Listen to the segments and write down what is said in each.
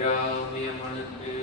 அபிராமியம்மனுக்கு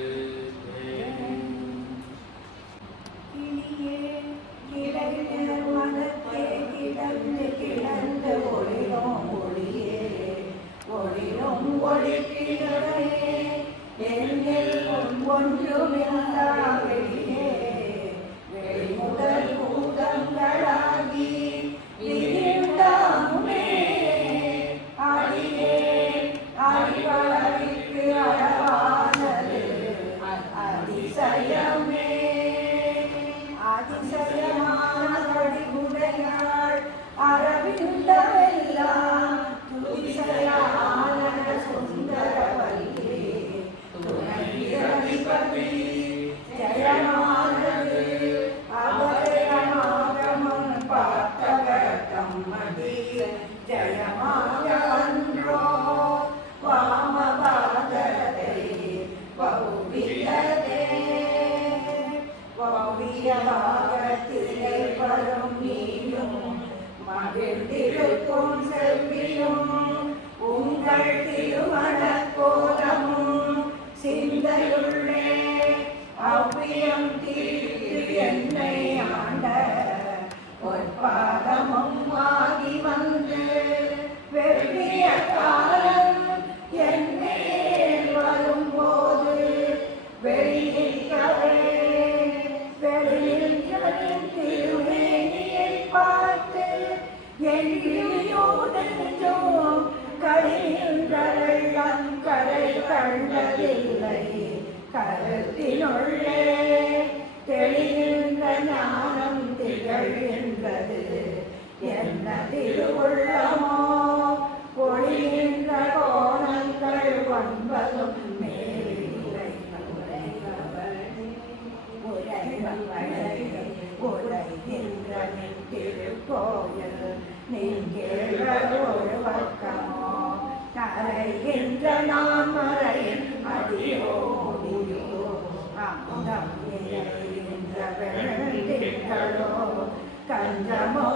மகிழ்ந்திருக்கும் செல்வியும் உங்கள் திருமண கோலமும் சிந்தையுள்ளே அவ்வியம் தீர்த்து என்னை ஆண்ட பொற்பாதமும் ஆகி வந்து வெவ்விய காலம் என்னே வரும்போது வெளியிட்டவே திருமேனியை பார்த்து எண்ணியோதென்றோம் கழிகின்றவெல்லாம் கரை கண்டதில்லை கருத்தினுள்ளே தெளிகின்ற ஞானம் திகழ்கின்றது என்ன திருவுள்ளமோ பொழிகின்ற கோணங்கள் ஒன்பதும் மேலில்லை உரைகின்ற திருக்கோயில் நீங்கள் ஒரு பக்கமோ கரைகின்ற நான் மறையின் அடியோ முடியோ அமுதம் நிறைகின்ற வெள்ளிகளோ கஞ்சமோ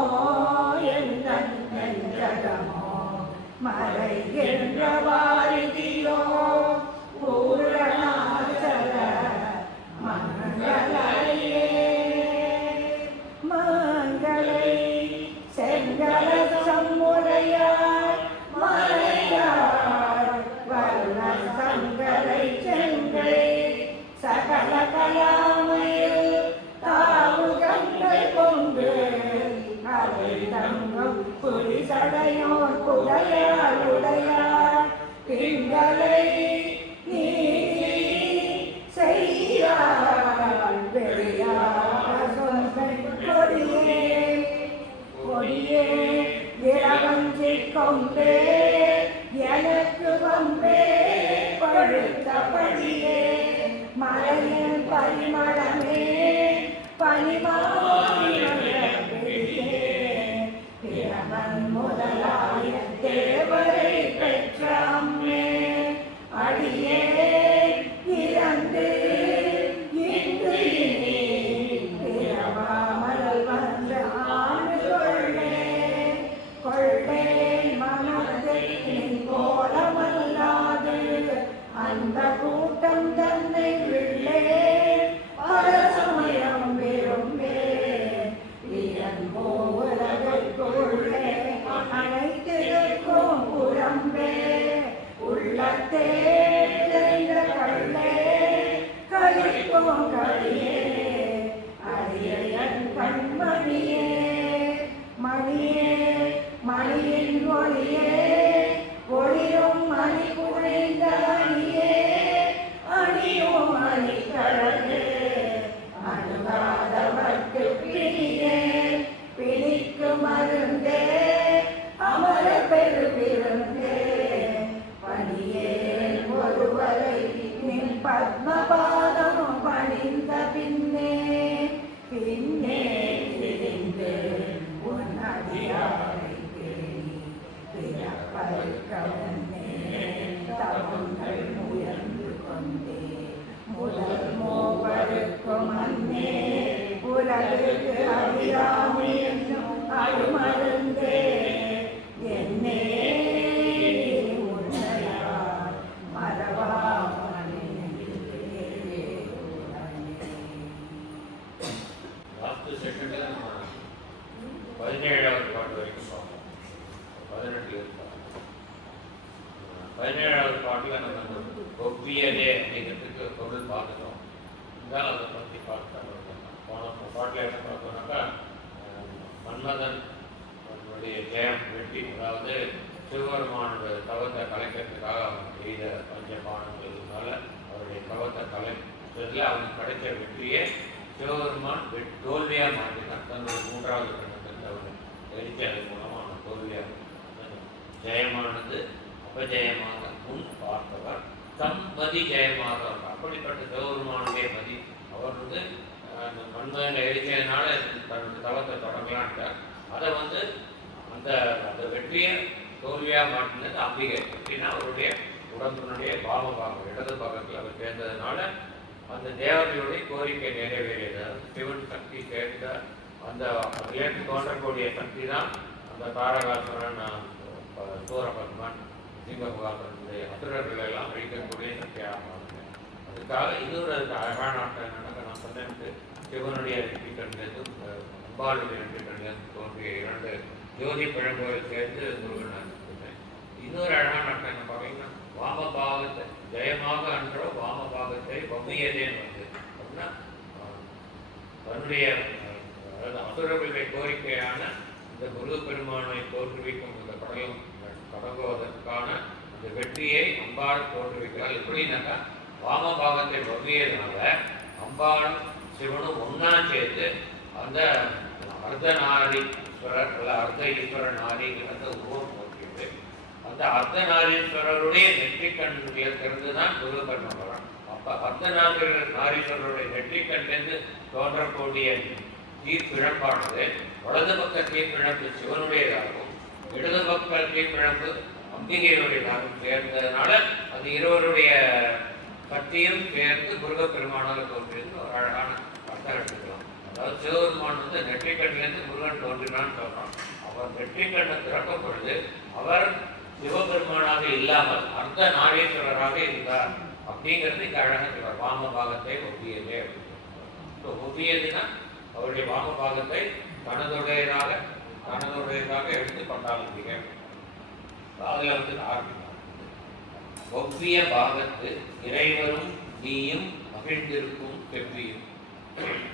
எந்த நெஞ்சகமோ மறைகின்ற வாரிதியோ பூரணாச்சல மங்களே மங்களை செங்கல சம்முறையார் மறையார் வர்ண சங்கரை செங்கை சகல கலாமையில் தாவுகங்கள் கொண்டு அதை தங்கம் புரிசடையோர் குடையார் உடையார் திங்களை நீ செய்யார் வெளியார் கொடியே கொடியே இளவஞ்சி கொம்பே எனக்கு வம்பே பழுத்தபடியே மலையின் பரிமளமே பனிமாறியே பிரமன் முதலாய தேவரை பெற்ற அம்மே அடியே இறந்து இன்று பிறவாமல் வந்த ஆண்டு கொள்ளேன் மனதின் கோலமல்லாது அந்த கூட்டம் தன்னை விள்ளே பல சமயம் விரும்பே இயன்போ உலகற்குள்ளே அனைத்திற்கும் புறம்பே உள்ளத்தே விளைந்த கள்ளே கழிப்போம் கழியே அரியன் கண்மணியே மணியே மணியின் ஒளியே ஒளியும் மணி குறைந்த அணியே அணியும் அணிக்கடலே அணுகாதவர்க்கு பிணியே பிணிக்கு மருந்தே அமர பெருவிருந்தே பணியே ஒருவரை நின் பத்மபாதம் பணிந்த பின்னே பின்னே திரிந்து உன் அடியாரை தேடி பிறப்பருக்கவன்னே தவங்கள் முயன்று கொண்டே முதல் மூவருக்கும் அன்னே உலகுக்கு அபிராமி என்னும் அருமருந்தே என்னே உன்னையார் மறவாமல் 17வது பாட்டில் நம்ம அந்த ஒவ்வியதே அப்படிங்கிறதுக்கு பொருள் பார்த்துட்டோம். இருந்தாலும் அதை பற்றி பார்த்து போன பாட்டில் என்ன பார்த்தோம்னாக்கா மன்மதன் அவனுடைய ஜெயம் வெற்றி, அதாவது சிவபெருமானோட தவத்தை கலைக்கிறதுக்காக அவன் செய்த பஞ்சபானங்கள்னால அவருடைய தவத்தை கலைச்சதில் அவனுக்கு கிடைச்ச வெற்றியை சிவபெருமான் தோல்வியாக மாற்றினான். தன்னுடைய 3வது கண்ணத்தை அவன் எரிச்சு அதன் மூலமாக அவன் தோல்வியாக ஜெயமானது அபஜயமாக முன் பார்த்தவர் தம்பதி ஜெயமாக. அப்படிப்பட்ட சிவபெருமானுடைய மதி அவர் அந்த மன்மதனை எரிச்சதுனால தன்னுடைய தவத்தை தொடங்கலான்ட்டார். அதை அந்த அந்த வெற்றியை தோல்வியாக மாற்றினது அம்பிகை. எப்படின்னா அவருடைய உடம்பினுடைய பாகம் இடது பாகத்தில் அவர் சேர்ந்ததுனால அந்த தேவதையுடைய கோரிக்கை நிறைவேறியது. சிவன் சக்தி சேர்ந்த அந்த ஏற்று தோன்றக்கூடிய சக்தி தான் அந்த தாரகாசுரன், சூரபத்மன், சிங்கமுகாசுரனுடைய அசுரர்கள் எல்லாம் அழிக்கக்கூடிய சக்தியாக மாறினேன். அதுக்காக இன்னொரு அதுக்கு அழகான நாட்கள் என்னன்னா, நான் சொன்னேன் சிவனுடைய நெற்றிக்கண்ணிலிருந்து அம்பாளுடைய நெற்றிக்கண்ணிலிருந்து தோன்றிய 2 ஜோதி பிழம்புகள் சேர்ந்து முருகன் சொன்னேன். இன்னொரு அழகான நாட்கள் என்ன பார்த்தீங்கன்னா, வாமபாகத்தை ஜெயமாக அன்றோ வாமபாகத்தை வம்மியதேன்னு அப்படின்னா தன்னுடைய அசுரர்களுடைய கோரிக்கையான இந்த முருகப்பெருமானை தோற்றுவிக்கும் இந்த கடலும் தொடங்குவதற்கான இந்த வெற்றியை அம்பாள் தோற்றுவிக்கிறாள். எப்படின்னாக்கா வாமபாகத்தை வவ்வியதுனால அம்பாளும் சிவனும் ஒன்னா சேர்ந்து அந்த அர்த்தநாரீஸ்வரர் அல்ல அர்த்த ஈஸ்வர நாரிங்கிறத உருவம் தோன்றியது. அந்த அர்த்தநாரீஸ்வரருடைய நெற்றிக்கண்ணிலிருந்து தான் முருகப்பெருமான் வரான். அப்போ அர்த்தநாரீஸ்வரருடைய நெற்றிக்கண்ணிலிருந்து தோன்றக்கூடிய தீர்ப்பிழப்பானது வலது பக்க தீர்ப்பிழப்பு சிவனுடையதாகவும் இடது பக்க தீர்ப்பிழப்பு அம்பிகையுடையதாகவும் சேர்ந்ததுனால அது இருவருடைய சக்தியும் சேர்ந்து முருகப்பெருமானாக தோன்றியது ஒரு அழகான அர்த்தம் எடுத்துக்கலாம். அதாவது சிவபெருமான் நெற்றிக்கண்ணிலிருந்து முருகன் தோன்றினான்னு சொல்றான். அவர் நெற்றிக்கண்ணை திறக்கும் பொழுது அவர் சிவபெருமானாக இல்லாமல் அர்த்த நாரீஸ்வரராக இருந்தார் அப்படிங்கிறது இங்க அழகாக வாமபாகத்தை ஒப்பியதே அப்படின்னு. ஒப்பியதுன்னா அவருடைய வாமபாகத்தை தனதுடையதாக எடுத்து கொண்டாங்க. அதுல ஆரம்பித்தார். ஒவ்விய பாகத்து இறைவரும் நீயும் மகிழ்ந்திருக்கும் செவ்வியும்.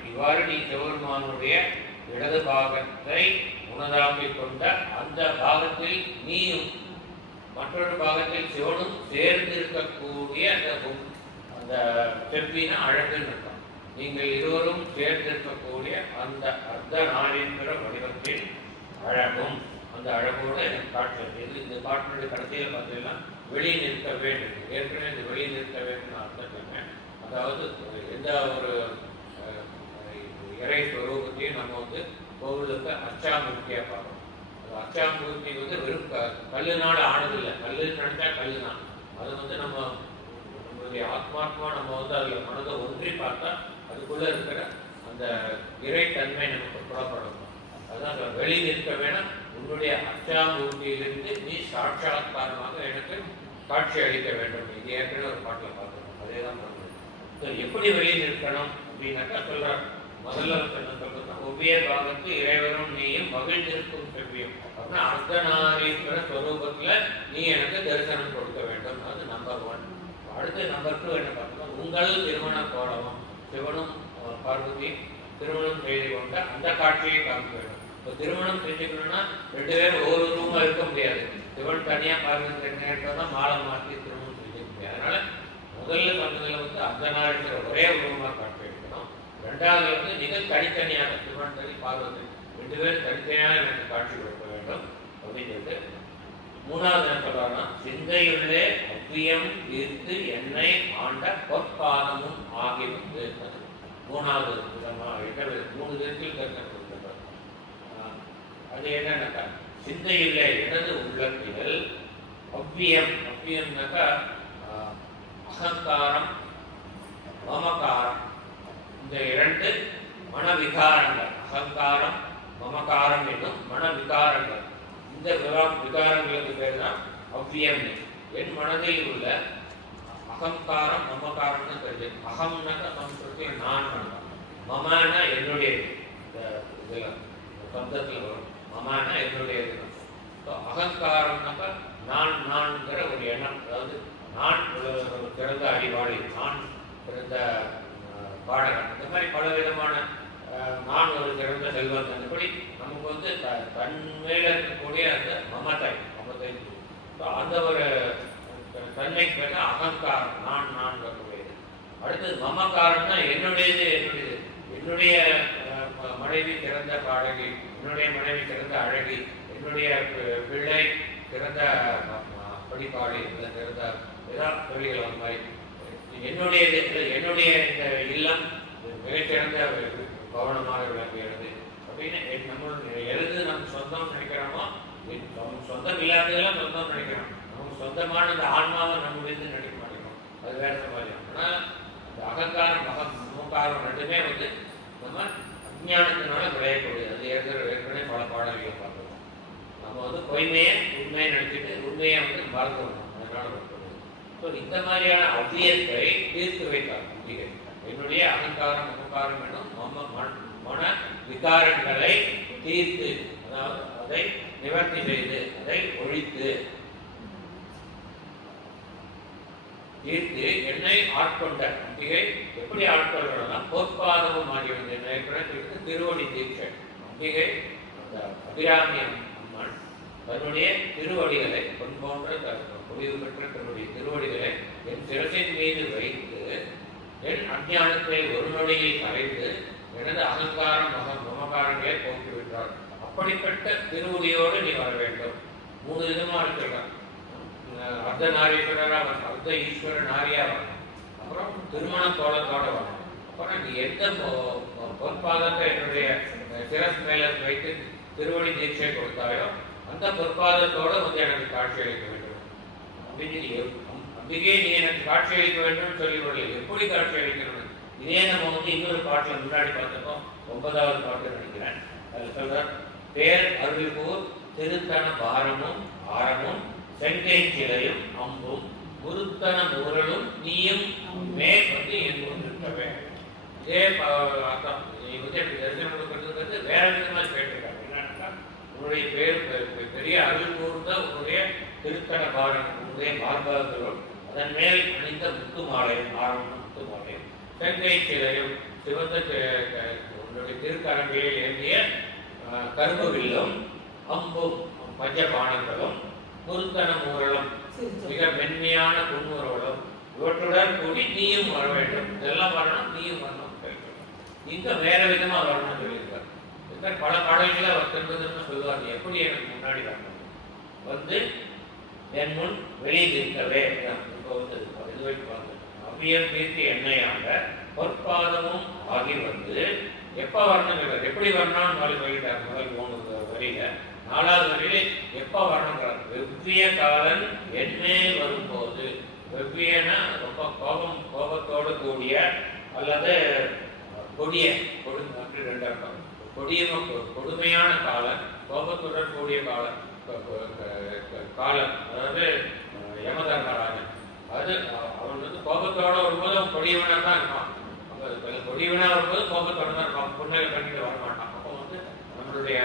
இவ்வாறு நீ சிவபெருமானுடைய இடது பாகத்தை உணராக்கிக் கொண்ட அந்த பாகத்தில் நீயும் மற்றொரு பாகத்தில் சிவனும் சேர்ந்திருக்கக்கூடிய அந்த செவ்வின அழகுன்னு இருக்கும். நீங்கள் இருவரும் சேர்ந்திருக்கக்கூடிய அந்த அர்த்தநாரீஸ்வர வடிவத்தில் அழகும் அந்த அழகோடு எனக்கு காட்டுறது. இந்த பாட்டினுடைய கடைசியில் பார்த்தீங்கன்னா வெளியே நிற்க வேண்டும். ஏற்கனவே இந்த வெளியே நிற்க வேண்டும் அர்த்தம் சொன்னேன். அதாவது எந்த ஒரு இறை ஸ்வரூபத்தையும் நம்ம கோவிலுக்கு அச்சாமூர்த்தியாக பார்க்கணும். அந்த அச்சாமூர்த்தி வெறும் கல்லுனால ஆனதில்லை. கல்லு நினைச்சா கல்லு தான். அது நம்மளுடைய ஆத்மாத்மா நம்ம அதில் மனதை ஒன்றி பார்த்தா அதுக்குள்ளே இருக்கிற அந்த இறைத்தன்மை நமக்கு புறப்படணும். அதுதான் வெளி நிற்க வேணும். உன்னுடைய அச்சாமூர்த்தியிலிருந்து நீ சாட்சாத்காரமாக எனக்கு காட்சி அளிக்க வேண்டும். இது ஏற்கனவே ஒரு பாட்டில் பார்க்கணும். அதே தான் பண்ணுறது. எப்படி வெளியே நிற்கணும் அப்படின்னாக்கா சொல்கிறார். முதல்ல சொல்றதுன்னா ஒவ்விய பாகத்து இறைவரும் நீயும் மகிழ்ந்திருக்கும் செவ்வியும் அப்படின்னா அர்த்தநாரீஸ்வர ஸ்வரூபத்தில் நீ எனக்கு தரிசனம் கொடுக்க வேண்டும். அது நம்பர் 1. அடுத்து நம்பர் 2 என்ன பார்த்தோம்னா உங்கள் திருமண கோலமும் சிவனும் பார்வதி திருமணம் செய்து கொண்ட அந்த காட்சியை காமிக்க வேண்டும். இப்போ திருமணம் செஞ்சுக்கணும்னா 2 பேரும் ஒரு ரூமாக இருக்க முடியாது. சிவன் தனியாக பார்வதி தனியாக மாலை மாற்றி திருமணம் செஞ்சுக்க முடியாது. அதனால முதல்ல சொன்னதில் அர்த்தநாரீஸ்வர ஒரே ரூமாக காட்சி எடுக்கணும். 2வது நீங்கள் தனித்தனியாக சிவன் தனி பார்வதி 2 பேரும் தனித்தனியாக எனக்கு காட்சி கொடுக்க வேண்டும் அப்படிங்கிறது. 3வது என்ன சொல்றாருன்னா சிந்தையுள்ளே அவ்வியம் ஈர்த்து என்னை ஆண்ட பொற்பாதமும் ஆகி வந்து 3வது விதமாக 3 விதத்தில் கருத்து கொடுக்கிறார். அது என்னன்னாக்கா சிந்தையுள்ளே எனது உள்ளத்தில் அவ்வியம்னாக்கா அகங்காரம் மமகாரம் இந்த 2 மனவிகாரங்கள். அகங்காரம் மமகாரம் என்னும் மனவிகாரங்கள். இந்த விகாரங்களுக்கு பேர் தான் அவ்வியம். என் மனதில் உள்ள அகங்காரம் மமகாரம்னு தெரிஞ்சு. அகம்னாக்கா சம்ஸ்கிருதத்தில் நான் பண்ணலாம். மமானா என்னுடைய இதில் சப்தத்தில் வரும். மமானா என்னுடைய அகங்காரம்னாக்கா நான்ங்கிற ஒரு எண்ணம், அதாவது நான் பிறந்த அறிவாளி, நான் பிறந்த பாடகன், இந்த மாதிரி பல விதமான நான் ஒரு சிறந்த செல்வன், அந்தபடி நமக்கு வந்து தன் மேல இருக்கக்கூடிய அந்த மமத்தை அந்த ஒரு தன்மைக்கு பேர் அகங்காரம், நான் இருக்கக்கூடியது. அடுத்தது மமக்காரம்னா என்னுடையது, என்னுடைய மனைவி சிறந்த பாடகி, என்னுடைய மனைவி சிறந்த அழகி, என்னுடைய பிள்ளை சிறந்த படிப்பாளி, சிறந்த ஏதாவது தொழில்கள் அந்த மாதிரி என்னுடையது, என்னுடைய இந்த இல்லம் மிகச்சிறந்த கவனமாக விளங்குகிறது அப்படின்னு நம்ம எது நம்ம சொந்தம் நினைக்கிறோமோ, சொந்தம் இல்லாததெல்லாம் சொந்தம் நினைக்கிறோம். நமக்கு சொந்தமான அந்த ஆன்மாவை நம்முடைய நினைக்க மாட்டேங்கிறோம், அது வேற சமாளிக்கும். ஆனால் அந்த அகங்காரம் மமக்காரம் ரெண்டுமே வந்து நம்ம அஞ்ஞானத்தினால விளையக்கூடியது. அது ஏற்கனவே பல பாடல்களை பார்க்கணும். நம்ம வந்து பொய்மையை உண்மையை நினைச்சிட்டு உண்மையை வந்து மறந்துடணும், அதனால ஸோ இந்த மாதிரியான அவ்வியத்தை தீர்த்து வைத்தார் அம்பிகை. என்னுடைய அகங்காரம் மமக்காரம் என்னும் மன விகாரங்களை தீர்த்து, அதாவது அதை நிவர்த்தி செய்து, அதை ஒழித்து தீர்த்து என்னை ஆட்கொண்ட அம்பிகை. எப்படி ஆட்கொள்கிறோம்னா பொற்பாதமும் ஆகியவர்கள் திருவடி தீட்சை. அம்பிகை அந்த அபிராமி அம்மன் தன்னுடைய திருவடிகளை பொன் போன்ற முடிவு பெற்ற தன்னுடைய திருவடிகளை என் சிரசின் மீது வைத்து என் அஞ்ஞானத்தை ஒரு நொடியில் கரைந்து எனது அகங்காரம் மமகாரங்களை போக்கிவிட்டார். அப்படிப்பட்ட திருவடியோடு நீ வர வேண்டும். 3 விதமா இருக்கிறான். அர்த்த நாரீஸ்வரரா வரணும், அர்த்த ஈஸ்வர நாரியா வரணும், அப்புறம் திருமண கோலத்தோட வரணும். அப்புறம் நீ எந்த பொற்பாதத்தை என்னுடைய சிரஸ் மேல வைத்து திருவடி தீட்சை கொடுத்தாயோ அந்த பொற்பாதத்தோட வந்து எனக்கு காட்சி அளிக்க வேண்டும் அப்படின்னு அம்பிகே நீ எனக்கு காட்சி அளிக்க வேண்டும் சொல்லிவிடலை. எப்படி காட்சி அளிக்கணும்? இதே நம்ம வந்து இன்னொரு பாட்டில் முன்னாடி பார்த்தப்போ 9வது பாட்டு நினைக்கிறேன். அது சொல்ற பேர் அருள்பூர் திருத்தன பாரமும் ஆரமும் செங்கை சிலையும் அம்பும் குருத்தன முரலும் நீயும் மே வந்து என் முன்னிட்டவே. இதே அர்த்தம் நீ வந்து எப்படி தரிசனம் கொடுக்கறது வேற விதமாக கேட்டிருக்காங்க. என்னன்னா உன்னுடைய பேர் பெரிய அருள் கூர்ந்த உன்னுடைய திருத்தன பாரம், உன்னுடைய மார்பகங்களும் அதன் மேல் அணிந்த முத்து மாலையும் ஆரம்பம் முத்து மாலையும் செங்கை சிலையும் சிவந்த உன்னுடைய திருக்கரங்களில் ஏந்திய கரும்பு வில்லும் அம்பும் பஞ்சபானங்களும் குருத்தன மூரலும் மிக மென்மையான புன்முறவலும் இவற்றுடன் கூடி நீயும் வர வேண்டும். இதெல்லாம் வரணும், நீயும் வரணும். இங்க வேற விதமா வரணும்னு சொல்லியிருக்காரு. பல பாடல்களை அவர் திரும்பதுன்னு சொல்லுவார். எப்படி எனக்கு முன்னாடி வரணும் வந்து என் முன் வெளியில் இருக்கவே இப்போ வந்து அவ்வியம் தீர்த்து எண்ணெயாக பொற்பாதமும் ஆகி வந்து எப்ப வரணும், எப்படி வரணும்னு சொல்லிட்டார். முதல் 3 வரியில 4வது வரியில எப்ப வரணுங்கிறார். வெவ்விய காலன் எண்ணெய் வரும்போது, வெவ்வியனா ரொம்ப கோபத்தோடு கூடிய அல்லது கொடிய அப்படி 2 அர்த்தம். கொடுமையான காலம், கோபத்துடன் கூடிய காலம், அதாவது யமதர்மராஜன். அது அவன் வந்து கோபத்தோட வரும்போது அவன் கொடியவனா தான் இருப்பான். கொடியவனா வரும்போது கோபத்தோட தான் இருப்பான், புன்னகை பண்ணிட்டு வரமாட்டான். அப்போ வந்து நம்மளுடைய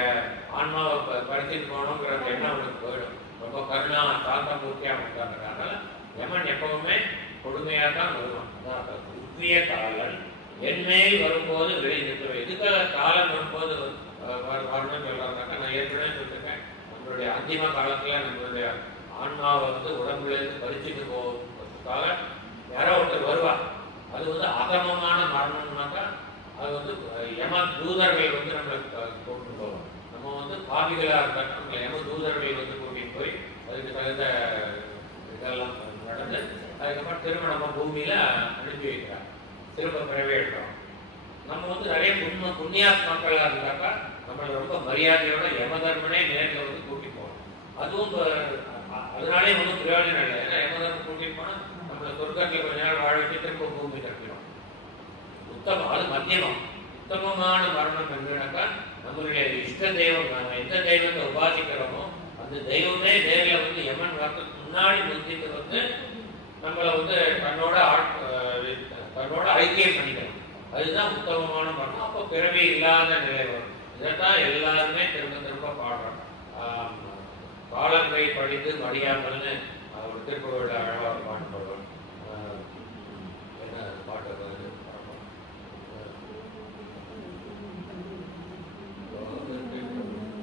ஆன்மாவை பறிச்சுட்டு போகணுங்கிற எண்ணம் அவனுக்கு போயிடும். ரொம்ப கருணா சாந்த மூர்த்தியாக இருக்காங்க. அதனால யமன் எப்பவுமே கொடுமையாக தான் வருவான். அதான் உத்திய காலன் என்மேல் வரும்போது வெளியே நிற்கிறோம். எதுக்காக காலம் வரும்போது வரணும்னு சொல்றாங்க. நான் ஏற்கனவே சொல்லியிருக்கேன், நம்மளுடைய அந்திம காலத்துல நம்மளுடைய ஆன்மாவை வந்து உடம்புலேருந்து பறிச்சுட்டு போகிறதுக்காக யாரோ ஒருத்தர் வருவார். அது வந்து அகமமான மரணம்னாக்கா அது வந்து யம தூதர்கள் வந்து நம்மளை கூப்பிட்டு போவோம். நம்ம வந்து பாவிகளாக இருந்தாக்க நம்மளை யம தூதர்கள் வந்து கூட்டிகிட்டு போய் அதுக்கு தகுந்த இதெல்லாம் நடந்து அதுக்கப்புறம் திரும்ப நம்ம பூமியில அனுப்பி வைக்கிறாங்க. திரும்ப பிறவே எடுக்கிறோம். நம்ம வந்து நிறைய புண்ணியாத்மாக்களாக இருந்தாக்கா நம்மளை ரொம்ப மரியாதையோட யமதர்மனே நேரில் வந்து கூட்டிட்டு போவோம். அதுவும் அதனாலே ஒன்றும் பிரயோஜனம் இல்லை. ஏன்னா யமதர்மன் கூட்டிட்டு போனால் நம்மளை சொர்க்கத்தில் கொஞ்ச நேரம் வாழ வச்சு திரும்ப பூமி தப்பிடும். உத்தமம், அது மத்தியமம். உத்தமமான மரணம் என்னன்னாக்கா நம்மளுடைய இஷ்ட தெய்வம், நம்ம எந்த தெய்வத்தை உபாசிக்கிறோமோ அந்த தெய்வமே நேரில் வந்து யமன் வரத்துக்கு முன்னாடி முந்திட்டு வந்து நம்மளை வந்து தன்னோட ஐக்கியம் பண்ணிக்கணும். அதுதான் உத்தமமான மரணம். அப்போ பிறவி இல்லாத நிலை வரும். இதைத்தான் எல்லாருமே திரும்ப திரும்ப பாடுறோம். காலங்கை படித்து மடியாமல்னு ஒரு திருக்குறள் அழகாக பாட்டு பாடுவார். என்ன பாட்டு வந்து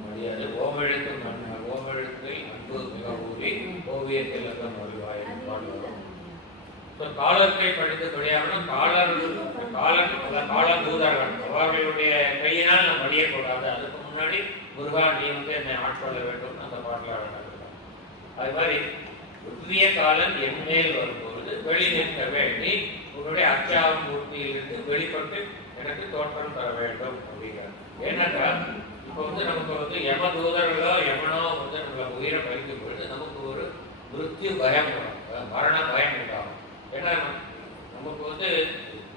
முடியாது. ஓமெழுத்து ஓமெழுத்தை அன்பு மிக ஊறி ஓவியத்தில் வருவாய் பாடுவார். காலத்தை படித்து படியாமல் கால தூதர்கள் அவர்களுடைய கையினால் நாம் படியக்கூடாது. அதுக்கு முன்னாடி முருகா நீ வந்து என்னை ஆட்கொள்ள வேண்டும் அந்த பாட்டில் அது மாதிரி உரிய காலம் என்மேல் வரும்பொழுது வெளி நிற்க வேண்டி உன்னுடைய அச்சாமூர்த்தியிலிருந்து வெளிப்பட்டு எனக்கு தோற்றம் தர வேண்டும் அப்படிங்கிறார். ஏன்னாக்கா இப்போ வந்து நமக்கு வந்து யம தூதர்களோ யமனோ வந்து நம்மளை உயிரை பறிக்கும் பொழுது நமக்கு ஒரு மிருத்யு பயம் வரும், மரண பயம் உண்டாகும். ஏன்னா நமக்கு வந்து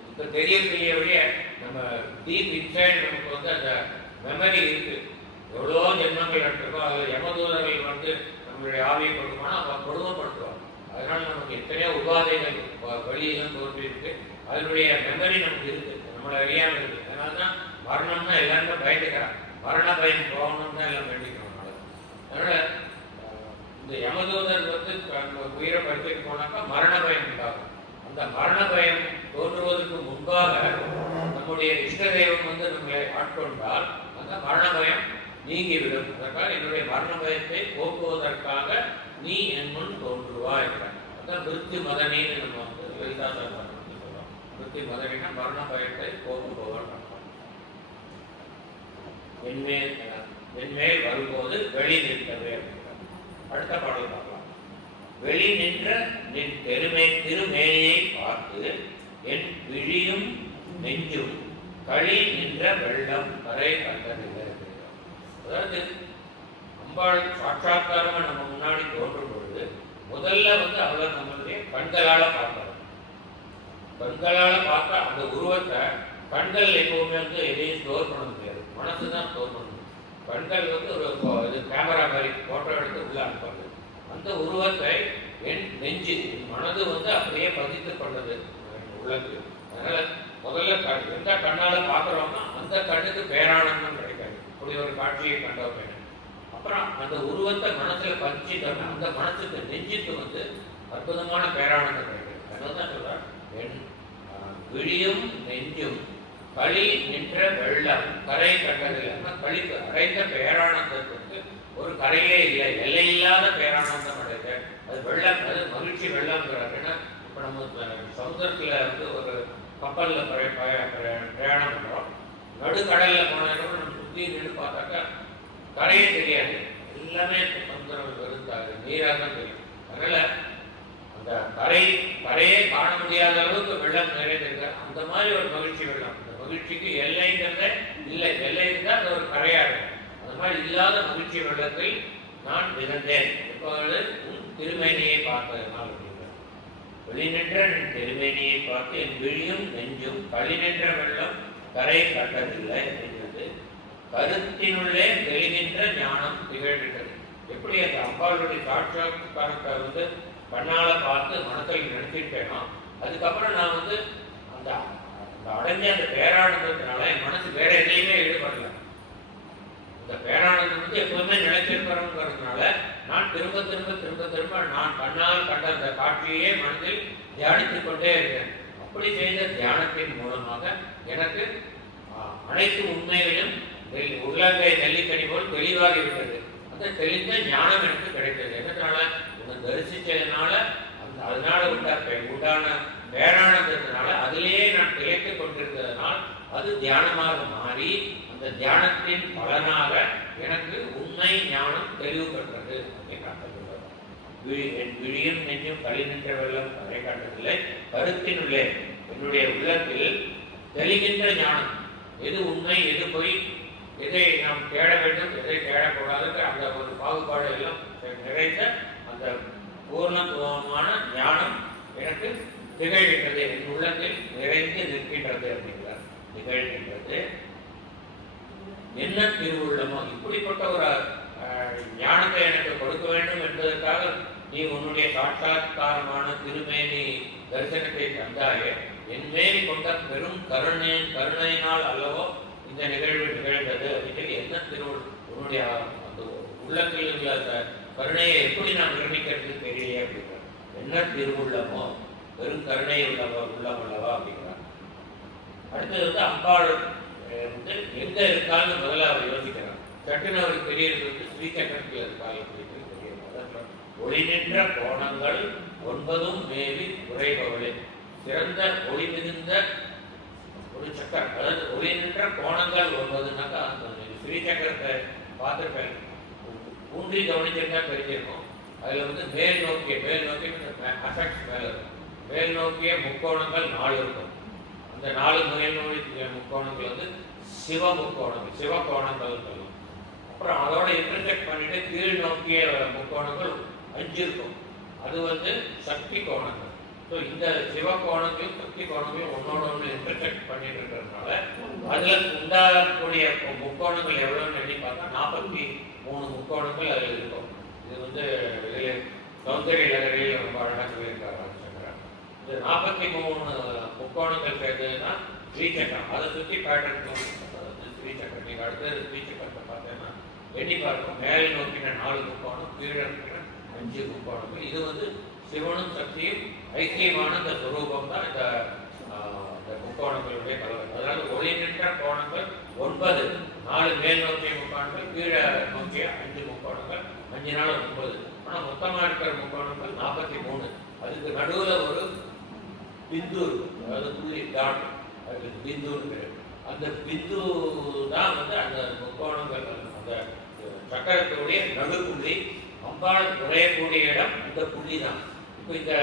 இப்போ தெரியக்கூடிய நம்ம டீப் இன்சைட் நமக்கு வந்து அந்த மெமரி இருக்கு. எவ்வளோ ஜென்மங்கள் எடுத்துருக்கோம். அதில் யமதூதர்கள் வந்து நம்மளுடைய ஆவியை கொடுக்கணும்னா அவங்க கொடுமைப்படுத்துவாங்க. அதனால நமக்கு எத்தனையோ உபாதைகள் வழியெல்லாம் தோன்றி இருக்கு. அதனுடைய மெமரி நமக்கு இருக்கு, நம்மளை அறியாமல் இருக்கு. அதனால தான் மரணம்னா எல்லாருமே பயந்துக்கிறாங்க. மரண பயம் போகணும்னு தான் எல்லாம் வேண்டிக்கிறோம். அதனால இந்த யமதூதர் வந்து உயிரை பறிச்சுட்டு போனாக்கா மரண பயம் உண்டாகும். அந்த மரண பயம் தோன்றுவதற்கு முன்பாக நம்முடைய இஷ்ட தெய்வம் வந்து நம்மளை ஆட்கொண்டால் அந்த மரண பயம் நீங்கிவிடும். அதற்காக என்னுடைய மரண பயத்தை போக்குவதற்காக நீ என் முன் தோன்றுவாய். அதான் மிருத்யு மதனின்னு நம்ம வந்து லலிதாசாஸ்திரம் சொல்றோம். மிருத்யு மதனின்னா மரண பயத்தை போக்குபவர். என்மேல் வரும்போது வெளி நிற்கவே. அடுத்த பாடல் பார்க்கலாம். வெளி நின்ற நின் திருமேனியை பார்த்து என் விழியும் நெஞ்சும் களி நின்ற வெள்ளம் கரை கண்டதில்லை. அதாவது அம்பாள் சாட்சாத்காரமாக நம்ம முன்னாடி தோன்றும் பொழுது முதல்ல வந்து அவளை நம்மளுடைய கண்களால் பார்க்கணும். கண்களால் பார்த்தா அந்த உருவத்தை கண்கள் எப்பவுமே வந்து எதையும் ஸ்டோர் பண்ண முடியாது, மனசு தான் ஸ்டோர் பண்ணணும். கண்கள் வந்து ஒரு கேமரா மாதிரி ஃபோட்டோ எடுத்து உள்ள அனுப்பாங்க. அந்த உருவத்தை என் நெஞ்சு மனது வந்து அப்படியே பதித்து கொண்டது உள்ளது. அதனால முதல்ல எந்த கண்ணால பார்க்குறோம்னா அந்த கண்ணுக்கு பேரானந்தம் கிடைக்காது. அப்படி ஒரு காட்சியை கண்டோம். அப்புறம் அந்த உருவத்தை மனசுல பதிச்சுட்டோம்னா அந்த மனசுக்கு நெஞ்சுக்கு வந்து அற்புதமான பேரானந்தம் கிடைக்கும். அதனால தான் சொல்றார் என் விழியும் நெஞ்சும் களி நின்ற வெள்ளம் கரை கண்டதில்லை. களிக்கு அடைந்த பேரானந்தத்துக்கு ஒரு கரையே இல்லை, எல்லையில்லாத பேரானந்தம் அடைக்க. அது வெள்ளம், அது மகிழ்ச்சி வெள்ளம்ங்கிறார். ஏன்னா இப்போ நம்ம சமுத்திரத்தில் வந்து ஒரு கப்பலில் பிரயாணம் பண்ணுறோம். நடுக்கடலில் போனதுக்கு நம்ம சுற்றி நின்று பார்த்தாக்கா கரையே தெரியாது, எல்லாமே சமுத்திரம் வெறுத்தாரு நீராக தான் தெரியும். அதனால் அந்த கரையே காண முடியாத அளவுக்கு வெள்ளம் நிறைய தெரியாது. அந்த மாதிரி ஒரு மகிழ்ச்சி வெள்ளம். அந்த மகிழ்ச்சிக்கு எல்லைங்கிறத இல்லை, எல்லை இருந்தால் அது ஒரு கரையாக இருக்கும். அந்த மாதிரி இல்லாத மகிழ்ச்சி வெள்ளத்தில் நான் விழுந்தேன். இப்பொழுது உன் திருமேனியை பார்த்ததனால் அப்படிங்கிறார். வெளி நின்ற என் திருமேனியை பார்த்து என் விழியும் நெஞ்சும் களி நின்ற வெள்ளம் கரை கண்டதில்லை அப்படிங்கிறது. கருத்தினுள்ளே தெளிகின்ற ஞானம் திகழ்கின்றது. எப்படி அந்த அம்பாளுடைய சாட்சாத்காரத்தை வந்து கண்ணால பார்த்து மனத்தில் நினைச்சிருப்பேனோ அதுக்கப்புறம் நான் வந்து அந்த அடைஞ்ச அந்த பேரானந்தத்தினால என் மனசு வேற எதையுமே ஈடுபடல. இந்த பேரானந்தம் வந்து எப்பவுமே நிலைச்சிருக்கிறோங்கிறதுனால நான் திரும்ப திரும்ப திரும்ப திரும்ப நான் கண்ணால் கண்ட அந்த காட்சியே மனதில் தியானித்துக் கொண்டே இருக்கிறேன். அப்படி செய்த தியானத்தின் மூலமாக எனக்கு அனைத்து உண்மைகளையும் உள்ளங்கை நெல்லிக்கனி போல் தெளிவாகிவிட்டது. அந்த தெளிந்த ஞானம் எனக்கு கிடைத்தது. என்னதுனால உன்னை தரிசித்ததுனால அதனால உண்டான பேரானந்தத்தினால அதிலேயே நான் திளைத்துக் கொண்டிருந்ததனால் அது தியானமாக மாறி அந்த தியானத்தின் பலனாக எனக்கு உண்மை ஞானம் தெளிவு பெற்றது அப்படின்னு காட்டுகிறார். என் விழியும் நெஞ்சும் களி நின்ற வெள்ளம் கரை காட்டவில்லை. கருத்தினுள்ளே என்னுடைய உள்ளத்தில் தெளிகின்ற ஞானம், எது உண்மை எது பொய், எதை நாம் தேட வேண்டும் எதை தேடக்கூடாது அந்த ஒரு பாகுபாடு எல்லாம் நிறைந்த அந்த பூர்ணத்துவமான ஞானம் எனக்கு திகழ்கின்றது. என் உள்ளத்தில் நிறைந்து நிற்கின்றது அப்படிங்கிறார். திகழ்கின்றது என்ன திருவுள்ளமோ இப்படிப்பட்ட ஒரு ஞானத்தை எனக்கு கொடுக்க வேண்டும் என்பதற்காக நீ உன்னுடைய சாட்சாத்காரமான திருமேனி தரிசனத்தை தந்தாயே. என் மேல் கொண்ட பெரும் கருணையினால் அல்லவோ இந்த நிகழ்வு நிகழ்ந்தது அப்படின்னு என்ன உன்னுடைய அந்த உள்ளத்தில் உள்ள கருணையை எப்படி நான் நிர்ணயிக்கிறது தெரியலையே அப்படிங்கிறார். என்ன திருவுள்ளமோ வெறும் கருணை உள்ளவல்லவா அப்படிங்கிறார். அடுத்தது வந்து அம்பாள் வந்து எங்க இருக்கான்னு முதல்ல அவர் யோசிக்கிறார். சட்டுன்னு அவருக்கு தெரியறது வந்து ஸ்ரீசக்கரத்தில் இருக்காள் அப்படின்னு தெரியல. ஒளி நின்ற கோணங்கள் 9 மேவி உரைபவளே. சிறந்த ஒளி மிகுந்த ஒரு சக்கரம், அதாவது ஒளி நின்ற கோணங்கள் 9னாக்கா ஸ்ரீசக்கரத்தை பார்த்துருப்பேன், ஊன்றி கவனிச்சிருந்தா தெரிஞ்சிருக்கும். அதில் வந்து மேல் நோக்கிய அசக்ஸ் மேல் நோக்கிய முக்கோணங்கள் 4 இருக்கும். அந்த 4 மேல் நோக்கிய முக்கோணங்கள் வந்து சிவ முக்கோணங்கள், சிவகோணங்கள் சொல்லும். அப்புறம் அதோட இன்டர்செக்ட் பண்ணிட்டு கீழ் நோக்கிய முக்கோணங்கள் 5 இருக்கும். அது வந்து சக்தி கோணங்கள். ஸோ இந்த சிவகோணங்களையும் சக்தி கோணங்களையும் ஒன்னோட ஒன்று இன்டர்செக்ட் பண்ணிட்டு இருக்கிறதுனால அதில் உண்டாகக்கூடிய முக்கோணங்கள் எவ்வளோன்னு எண்ணி பார்த்தா 43 முக்கோணங்கள் அதில் இருக்கும். இது வந்து இதில் சௌந்தரிய லகரியில் ரொம்ப அழகாக சொல்லியிருக்காரு ராமச்சந்திரன். இது 43 முக்கோணங்கள் சேர்ந்ததுன்னா ஸ்ரீசக்கரம். அதை சுற்றி பேட்டர்ன் ஸ்ரீசக்கரம். நீங்கள் அடுத்தது ஸ்ரீசக்கரத்தை பார்த்தேன்னா எண்ணி பார்க்கணும். மேலே நோக்கின 4 முக்கோணம், கீழே இருக்கிற 5 முக்கோணங்கள். இது வந்து சிவனும் சக்தியும் ஐக்கியமான இந்த சுரூபம் தான் இந்த முக்கோணங்களுடைய கலவை. அதாவது ஒளி நின்ற கோணங்கள் 9, 4 மேல் நோக்கிய முக்கோணங்கள், கீழே நோக்கிய 5 முக்கோணங்கள், 5 நாள் 9. ஆனால் மொத்தமாக இருக்கிற முக்கோணங்கள் 43. அதுக்கு நடுவில் ஒரு பிந்து இருக்கும், அதாவது புள்ளி டாட், அதுக்கு பிந்துன்னு பேர். அந்த பிந்து தான் வந்து அந்த முக்கோணங்கள், அந்த சக்கரத்துடைய நடுப்புள்ளி. அம்பாள் நுழையக்கூடிய இடம் இந்த புள்ளி தான். இப்போ இந்த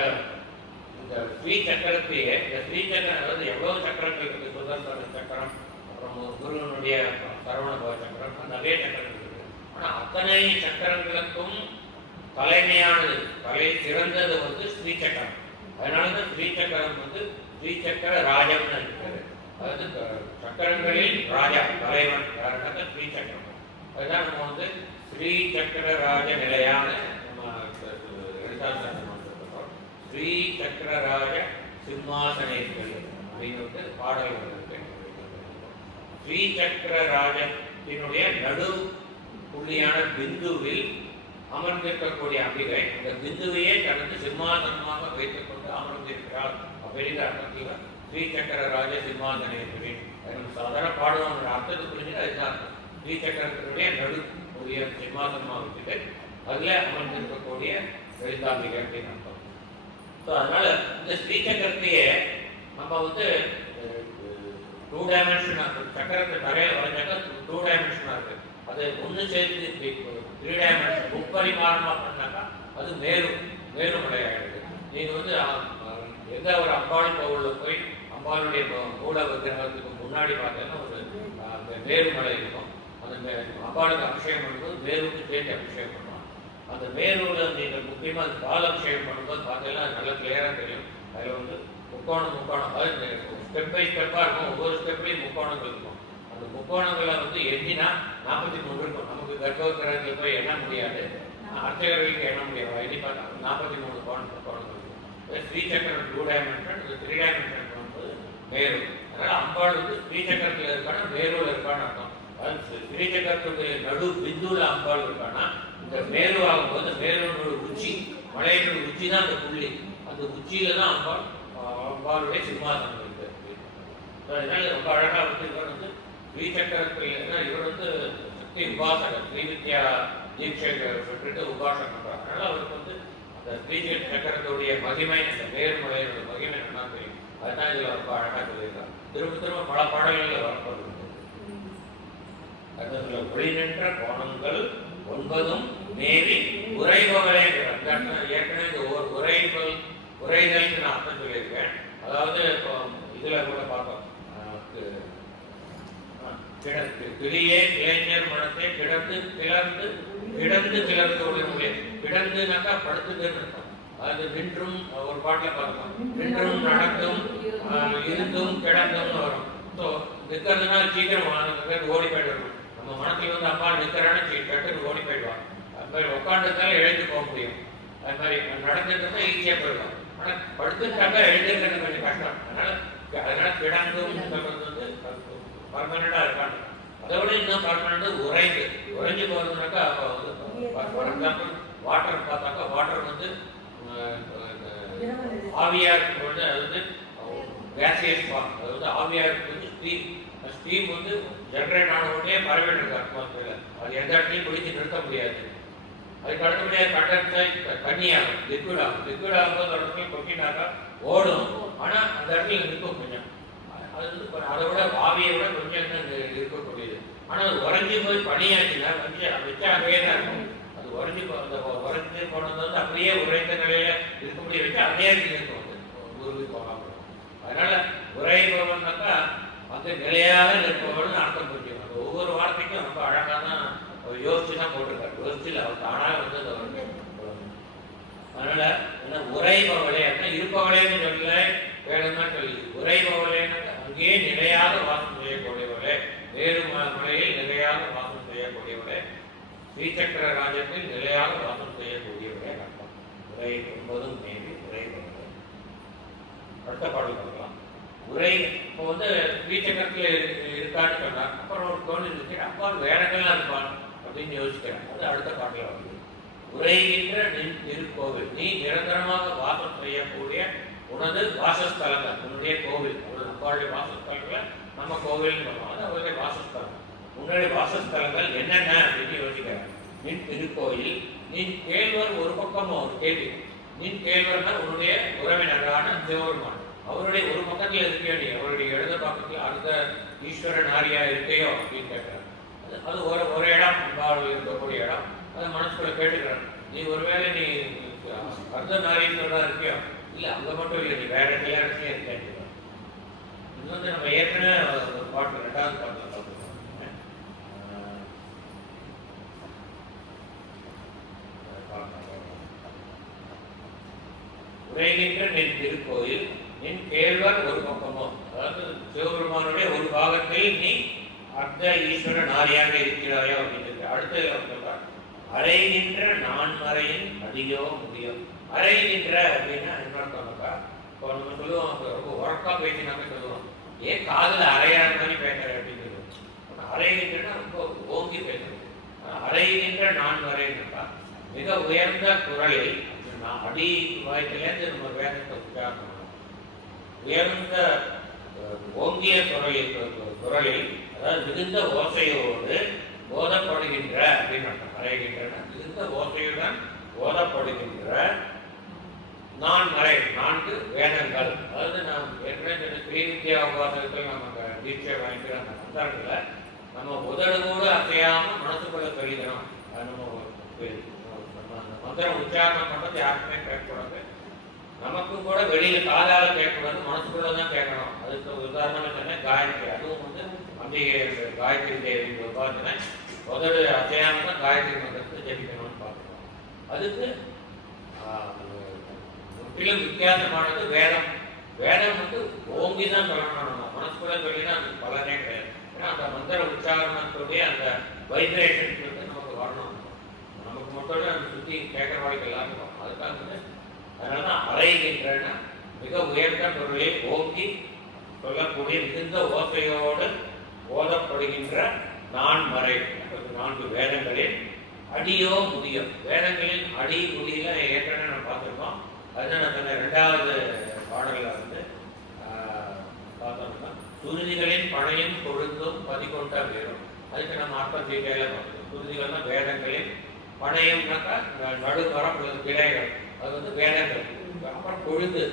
ஸ்ரீ சக்கரத்தையே, இந்த ஸ்ரீ சக்கரம் அதாவது எவ்வளவு சக்கரங்கள் இருக்குது, சுதர்சன சக்கரம், அப்புறம் குருவனுடைய சரவணபவ சக்கரம், நிறைய சக்கரங்கள் இருக்குது. ஆனால் அத்தனை சக்கரங்களுக்கும் தலைமையானது, தலை சிறந்தது வந்து ஸ்ரீ சக்கரம். அதனால தான் ஸ்ரீ சக்கரம் வந்து ஸ்ரீ சக்கர ராஜம்னு இருக்கிறது. அதாவது சக்கரங்களில் ராஜா, தலைவன் யாருன்னாக்க ஸ்ரீ சக்கரம். அதுதான் நம்ம வந்து ஸ்ரீ சக்கர ராஜ நிலையான நம்ம ஸ்ரீ சக்கரராஜ சிம்மாசனேஸ்வரி அப்படின்னு பாடல்கள் இருக்கு. ஸ்ரீ சக்கரராஜத்தினுடைய நடு புள்ளியான பிந்துவில் அமர்ந்திருக்கக்கூடிய அம்பிகை இந்த பிந்துவையே தனது சிம்மாசனமாக வைத்துக் கொண்டு அமர்ந்திருக்கிறாள் அப்படிங்கிற அர்த்தத்தில் ஸ்ரீ சக்கரராஜ சிம்மாசனேஸ்வரி சாதாரண பாடுவாங்க. அர்த்தத்தை புரிஞ்சுட்டு அதுதான் ஸ்ரீ சக்கரத்தினுடைய நடு புள்ளிய சிம்மாசனமாக வச்சுட்டு அதில் அமர்ந்திருக்கக்கூடிய எழுத்தாம்பிகை அப்படின்னு அர்த்தம். ஸோ அதனால இந்த ஸ்ரீசக்கரத்தையே நம்ம வந்து 2 டைமென்ஷனாக சக்கரத்தை தரையில் வரைஞ்சாக்கா 2 டைமென்ஷனாக இருக்குது. அது ஒன்று சேர்த்து 3 டைமென்ஷன் முப்பரிமாணமாக பண்ணாக்கா அது மேலும் விளையாடுது. நீங்கள் வந்து எந்த ஒரு அம்பாள் கோவிலில் போய் அம்பாளுடைய மூல விக்கிரகத்துக்கு முன்னாடி பார்த்தீங்கன்னா ஒரு மேருமலை இருக்கும். அந்த அம்பாளுக்கு அபிஷேகம் பண்ணும்போது மேருக்கு சேர்த்து அபிஷேகம் பண்ணுவோம். அந்த மேலூரில் நீங்கள் முக்கியமாக அது பால் அபிஷேகம் பண்ணும்போது பார்த்தீங்கன்னா அது நல்லா கிளியராக தெரியும். அதில் வந்து முக்கோணம் அதாவது ஸ்டெப் பை ஸ்டெப்பாக இருக்கும். ஒவ்வொரு ஸ்டெப்லையும் முக்கோணங்கள் இருக்கும். அந்த முக்கோணங்களை வந்து எண்ணினா 43 இருக்கும். நமக்கு கர்ப்பகிரகத்தில் போய் எண்ண முடியாது, அர்ச்சகர்களுக்கு எண்ண முடியாது. எண்ணி பார்த்தா 43 முக்கோணங்கள் இருக்கும். ஸ்ரீசக்கரம் 2 டைமென்ஷன், இது 3 டைமென்ஷன் போகும்போது மேலும். அதனால் அம்பாள் வந்து ஸ்ரீசக்கரத்தில் இருக்கானா மேலூரில் இருக்கான்னு அர்த்தம். அது ஸ்ரீசக்கரத்துடைய நடு பிந்துவில் அம்பாள் இருக்கானா இந்த மேலு ஆகும்போது மேலோட உச்சி, மலையோட உச்சி தான் அந்த புள்ளி. அந்த உச்சியில தான் அம்பாளுடைய சிம்மாசனம் இருக்கு. அதனால ரொம்ப அழகா வந்து இவர் வந்து ஸ்ரீசக்கரத்தில் இவர் வந்து சக்தி உபாசகர், ஸ்ரீவித்யா தீட்சை பெற்றுட்டு உபாசனம் பண்றாரு. அதனால அவருக்கு வந்து அந்த ஸ்ரீசக்கரத்துடைய மகிமை, அந்த மேல்மலையோட மகிமை நல்லா தெரியும். அதுதான் இதுல ரொம்ப அழகா சொல்லியிருக்காங்க. திரும்ப பல பாடல்களில் வரப்படுது. அதுல ஒளி நின்ற கோணங்கள் 9 மேவி உரைபவளே. ஏற்கனவே இந்த உரைதல் நான் அர்த்தம் சொல்லியிருக்கேன். அதாவது இப்போ இதுல கூட பார்த்தோம், கிளியே இளைஞர் மனத்தை கிடந்து கிளர்ந்து உடைய கிடந்துனாக்கா படுத்துதுன்னு இருக்கும். அது நின்றும் ஒரு பாட்டில் பார்த்தோம், நின்றும் நடந்தும் இருந்தும் கிடந்தும்னு வரும். ஸோ நிற்கிறதுனால சீக்கிரம் ஓடி போயிடணும். நம்ம மனத்தில் வந்து அம்மா நிற்கிறான்னு கட்டுன்னு ஓடி போயிடுவான். அது மாதிரி உட்காந்துருந்தாலும் எழுந்து போக முடியும். அது மாதிரி நடந்துட்டு இருந்தால் ஈஸியாக போயிடுவான். ஆனால் படுத்துட்டாக்கா எழுந்திருக்கிறது கொஞ்சம் கஷ்டம். அதனால கிடந்தும் வந்து பர்மனண்டாக இருக்காங்க. அதை விட இன்னும் பர்மனண்ட் உறைஞ்சு போகிறதுனாக்கா அப்போ வந்து ஃபார் எக்ஸாம்பிள் வாட்டர் பார்த்தாக்கா வாட்டர் வந்து ஆவியாக இருக்கும்போது அது வந்து கேசியஸ் ஃபார்ம், அது வந்து ஆவியாக இருக்கும்போது ஸ்டீம், ஸ்டீம் வந்து ஜென்ரேட் ஆன உடனே பரவிட்டு இருக்கு அட்மாஸ்பியரில். அது எந்த இடத்துலையும் பிடிச்சி நிறுத்த முடியாது. அதுக்கு அடுத்தபடியாக கண்டென்ஸ் தண்ணியாகும், லிக்விட் ஆகும். லிக்விட் ஆகும்போது இடத்துல கொட்டினாக்கா ஓடும், ஆனால் அந்த இடத்துல நிற்கும் கொஞ்சம். அது வந்து அதை விட ஆவியை விட கொஞ்சம் இருக்கக்கூடியது. ஆனால் அது உறைஞ்சி போய் பனியாச்சுன்னா வச்சா அங்கேயே தான் இருக்கும். அது உறைஞ்சி அந்த உறைஞ்சி போனது வந்து அப்படியே உறைந்த நிலையில இருக்கக்கூடிய வச்சு அதே இருக்கும். அது ஊருக்கு போகாமல். அதனால உரைபவன்னாக்கா அங்கே நிலையாக நிற்பவர்னு அர்த்தம் புரிஞ்சுக்கணும். அந்த ஒவ்வொரு வார்த்தைக்கும் ரொம்ப அழகாக தான் யோசிச்சு தான் போட்டிருக்காரு. யோசிச்சு அவர் தானாக வந்து அதை அதனால என்ன உரைபவளே அப்படின்னா இருப்பவளேன்னு சொல்ல வேணும்னா சொல்லி உரைபவளேன்னு அங்கேயே நிலையாக வாசம் செய்யக்கூடியவளே, வேறு மலையில் நிலையாக வாசம் செய்யக்கூடியவளே, ஸ்ரீசக்கர ராஜ்யத்தில் நிலையாக வாசம் செய்யக்கூடியவளே அர்த்தம். உரை என்பதும் மேவி உரைபவளே. அடுத்த பாடல் பார்க்கலாம். உரை இப்போ வந்து ஸ்ரீசக்கரத்தில் இருக்கான்னு சொன்னார். அப்புறம் ஒரு தோணி இருக்கு, அப்பா வேறங்கெல்லாம் இருப்பான் அப்படின்னு யோசிக்கிறேன். அது அடுத்த பாட்டில் வருது. உரைகின்ற நின் திருக்கோவில், நீ நிரந்தரமாக வாசம் செய்யக்கூடிய உனது வாசஸ்தலங்கள், உன்னுடைய கோவில், அப்பாவுடைய வாசஸ்தலங்களை நம்ம கோவில்னு சொல்லுவோம். அது அவருடைய வாசஸ்தலம். உன்னுடைய வாசஸ்தலங்கள் என்னென்ன அப்படின்னு யோசிக்கிறேன். நின் திருக்கோயில், நின் கேழ்வர் ஒரு பக்கமும் ஒரு கேள்வி. நின் கேழ்வர்னா உன்னுடைய உறவினரான சிவபெருமான், அவருடைய ஒரு பக்கத்தில் இருக்கையோ நீ, அவருடைய இடது பக்கத்தில் அடுத்த ஈஸ்வர நாரியா இருக்கையோ அப்படின்னு கேட்கிறேன். அது ஒரு இடம், அம்பாள் இருக்கக்கூடிய இடம். அதை மனசுக்குள்ள கேட்டுக்கிறேன். நீ ஒருவேளை நீ அர்த்த நாரீஸ்வரா இருக்கியோ, இல்லை அங்கே மட்டும் இல்லை, நீ வேற எல்லா இடத்துலையும் இருக்கேன். இது வந்து நம்ம ஏற்கனவே ஒரு பாட்டு 2வது பாட்டில் பார்த்துருக்கோம். உரைகின்ற நின் திருக்கோயில், நின் கேழ்வர் ஒரு பக்கமோ, அதாவது சிவபெருமானுடைய ஒரு பாகத்தில் நீ அர்த்த ஈஸ்வர நாரியாக இருக்கிறாயோ அப்படின்னு. அடுத்து சொல்றார், அறைகின்ற நான்மறையின் அடியோ முடியோ. அறைகின்ற அப்படின்னா என்ன சொன்னாக்கா, இப்போ நம்ம சொல்லுவோம் ரொம்ப உறக்கா பேசினாக்க சொல்லுவோம், ஏன் காதில் அறையாத மாதிரி பேசுற அப்படின்னு சொல்லுவோம். அறைகின்றனா ரொம்ப ஓங்கி பேசுறது. அறைகின்ற நான்மறைன்னாக்கா மிக உயர்ந்த குரலில் அடி வாய்க்கிலேருந்து நம்ம வேதத்தை உச்சாரணம் பண்ணணும். உயர்ந்த ஓங்கிய குரலில் அதாவது மிகுந்த ஓசையோடு போதப்படுகின்ற அப்படின்னு அர்த்தம். அறைகின்றன மிகுந்த ஓசையுடன் போதப்படுகின்ற நான்மறை, 4 வேதங்கள். அதாவது நாம் ஏற்கனவே ஸ்ரீ வித்யா உபாசகத்தில் நமக்கு தீட்சை வாங்கிக்கிற அந்த மந்திரங்களை நம்ம உதடு கூட அசையாமல் மனசுக்குள்ள சொல்லிக்கணும். நம்ம மந்திரம் உச்சாரணம் பண்ணுறது யாருக்குமே கேட்கக்கூடாது. நமக்கும் கூட வெளியில் காதால கேட்கக்கூடாது, மனசுக்குள்ள தான் கேட்கணும். அதுக்கு உதாரணம் சொன்னேன் காயத்ரி. அதுவும் வந்து அம்பிகை காயத்ரி தேவி உபாசனை உதடு அசையாமல் தான் காயத்ரி மந்திரத்தை ஜெபிக்கணும்னு பார்க்கணும். அதுக்கு முற்றிலும் வித்தியாசமானது வேதம். வேதம் வந்து ஓங்கி தான் சொல்லணும். நம்ம மனசுக்குள்ள சொல்லினா அது பலனே கிடையாது. ஏன்னா அந்த மந்திர உச்சாரணத்துடைய அந்த வைப்ரேஷன்ஸ் வந்து நமக்கு வரணும். நமக்கு மட்டும் அந்த சுற்றி கேட்குற வாழ்க்கை எல்லாருக்கும் வரும். அதுக்காக வந்து அதனால தான் அறைகின்றன மிக உயர்ந்த பொருளை ஓங்கி சொல்லக்கூடிய மிகுந்த ஓசையோடு ஓதப்படுகின்ற நான்மறை 4 வேதங்களில் அடியோ முடியோ. வேதங்களில் அடி முடியில ஏற்கனவே நம்ம பார்த்துருக்கோம். அதுதான் நான் சொன்ன 2வது பாடலில் வந்து பார்த்தோம்னா சுருதிகளின் பழையும் கொழுந்தும் பதிகொண்ட வேறும். அதுக்கு நம்ம அர்த்தம் டீட்டெயிலாக பார்த்துருக்கோம். சுருதிகள்னா வேதங்களில், பழையம்னாக்கா நடுமரம் கிளைகள், அது வந்து வேதங்கள். அப்புறம்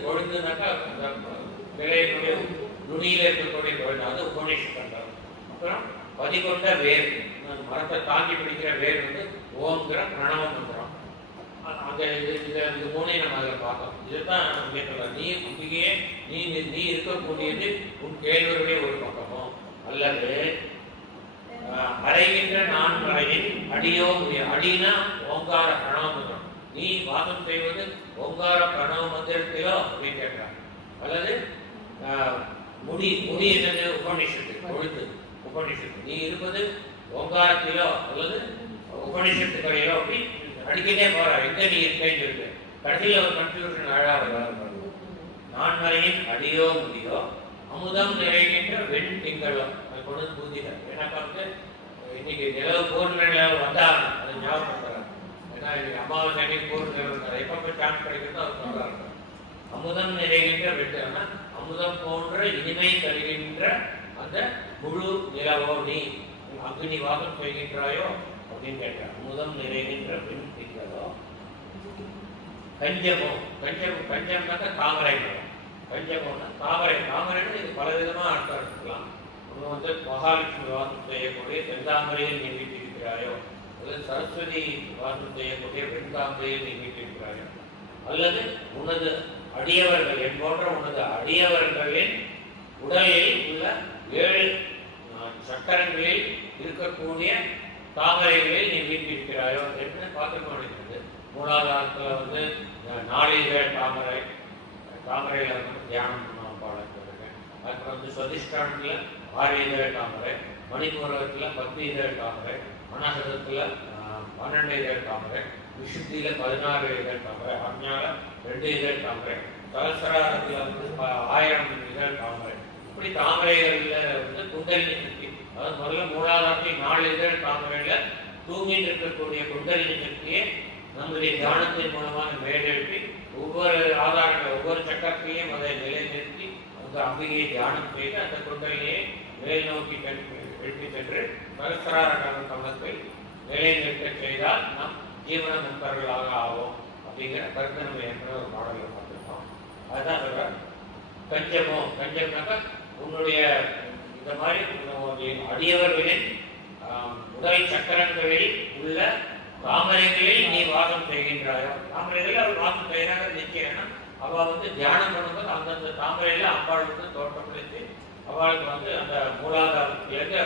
கொழுந்துனாக்கா அந்த கிளையினுடைய நுனியில் இருக்கக்கூடிய கொழுந்து, அது உபநிஷத்தம். அப்புறம் பதிகொண்ட வேர், மரத்தை தாங்கி பிடிக்கிற வேர் வந்து ஓம்ங்கிற பிரணவ மந்திரம். அந்த இது 3ஐயும் நம்ம அதில் பார்த்தோம். இதுதான் கேட்கலாம். நீ அம்பிகையே நீ இருக்கக்கூடியது உன் கேள்வருடைய ஒரு பக்கமோ, அல்லது அறைகின்ற நான்மறையின் அடியோ முடியும். அடினா ஓங்கார பிரணவ மந்திரம். நீ வாசம் செய்வது ஓங்கார பிரணவ மந்திரத்திலோ அப்படின்னு கேட்கிறாங்க. அல்லது முடி என்னது உபநிஷத்து, கொழுந்து உபநிஷத்து. நீ இருப்பது ஓங்காரத்திலோ அல்லது உபநிஷத்துக்களிலோ அப்படி அடிக்கிட்டே போற. எங்க நீ இருக்கேன்னு சொல்லிட்டு கடைசியில் ஒரு கன்ஃபியூஷன் அழகாக நான்மறையின் அடியோ முடியோ அமுதம் நிறைகின்ற வெண் திங்களோ. அது கொண்டு பூஜிக்க. ஏன்னாக்கா வந்து இன்னைக்கு நிலவு பூர்ண நிலவு வந்தாங்க, அதை ஞாபகப்படுத்துறாங்க. ஏன்னா அமாவாசை அன்னைக்கு போகிறது எப்பப்போ சான்ஸ் கிடைக்கிறதோ அவர் சொல்றாங்க. அமுதம் நிறைகின்ற வெட்டுனா அமுதம் போன்ற இனிமை தருகின்ற அந்த முழு நிலவோ நீ அக்னி வாசம் செய்கின்றாயோ அப்படின்னு கேட்டார். அமுதம் நிறைகின்ற பெண் திங்களோ கஞ்சமோ, கஞ்சம்னாக்க தாமரை மரம். கஞ்சமோன்னா தாமரை. தாமரைன்னு இது பலவிதமாக அர்த்தம் எடுத்துக்கலாம். ஒன்று வந்து மகாலட்சுமி வாசம் செய்யக்கூடிய செந்தாமரையில் நீ வீட்டிருக்கிறாயோ, அல்லது சரஸ்வதி வாசம் செய்யக்கூடிய வெண்தாமரையில் நீ வீட்டிருக்கிறாயோ, அல்லது உனது அடியவர்கள் என் போன்ற உனது அடியவர்களின் உடலில் உள்ள 7 சக்கரங்களில் இருக்கக்கூடிய தாமரைகளில் நீ வீட்டிருக்கிறாயோ என்று பார்த்துக்க முடிகிறது. மூலாதாரத்தில் வந்து 4 இதழ் தாமரை, தாமரையில் வந்து தியானம் பாடத்திருக்கேன். அப்புறம் வந்து சுவதிஷ்டானத்தில் 6 இதழ் தாமரை, மணிபூரகத்தில் 10 இதழ் தாமரை, அனாகதத்தில் 12 இதழ் தாமரை, விசுத்தியில் 16 இதழ் தாமரை, அஞ்ஞால 2 இதழ் தாமரை, சகசிராரத்தில் வந்து 1000 இதழ் தாமரை. இப்படி தாமரைகளில் வந்து குண்டலினி சக்தி, அதாவது முதல்ல மூலாதாரத்தில் 4 இதழ் தாமரையில் தூங்கிட்டு இருக்கக்கூடிய குண்டலினி சக்தியை நம்முடைய தியானத்தின் மூலமாக மேலெழுப்பி ஒவ்வொரு ஆதாரங்கள் ஒவ்வொரு சக்கரத்தையும் அதை நிலைநிறுத்தி அந்த அம்பிகையை தியானம் செய்து அந்த குண்டலினியை மேல் நோக்கி எழுப்பி சென்று சகசிரார கமலத்தை நிலைநிறுத்த செய்தால் நாம் ஜீவன முக்தர்களாக ஆவோம் அப்படிங்கிற கருத்து நம்ம ஏற்கனவே ஒரு பாடலில் பார்த்துருக்கோம். அதுதான் சொல்ற கஞ்சமோ. கஞ்சம்னாக்கா உன்னுடைய இந்த மாதிரி அடியவர்களின் உடல் சக்கரங்களில் உள்ள தாமரைகளில் நீ வாசம் செய்கின்றாயோ. தாமரைகளில் அவள் வாசம் செய்யறாங்க நிச்சயம்னா அவள் வந்து தியானம் பண்ணும்போது அந்தந்த தாமரையில் அம்பாள் வந்து தோற்றப்படுத்தி அவளுக்கு வந்து அந்த மூலாதாரத்திலேருந்து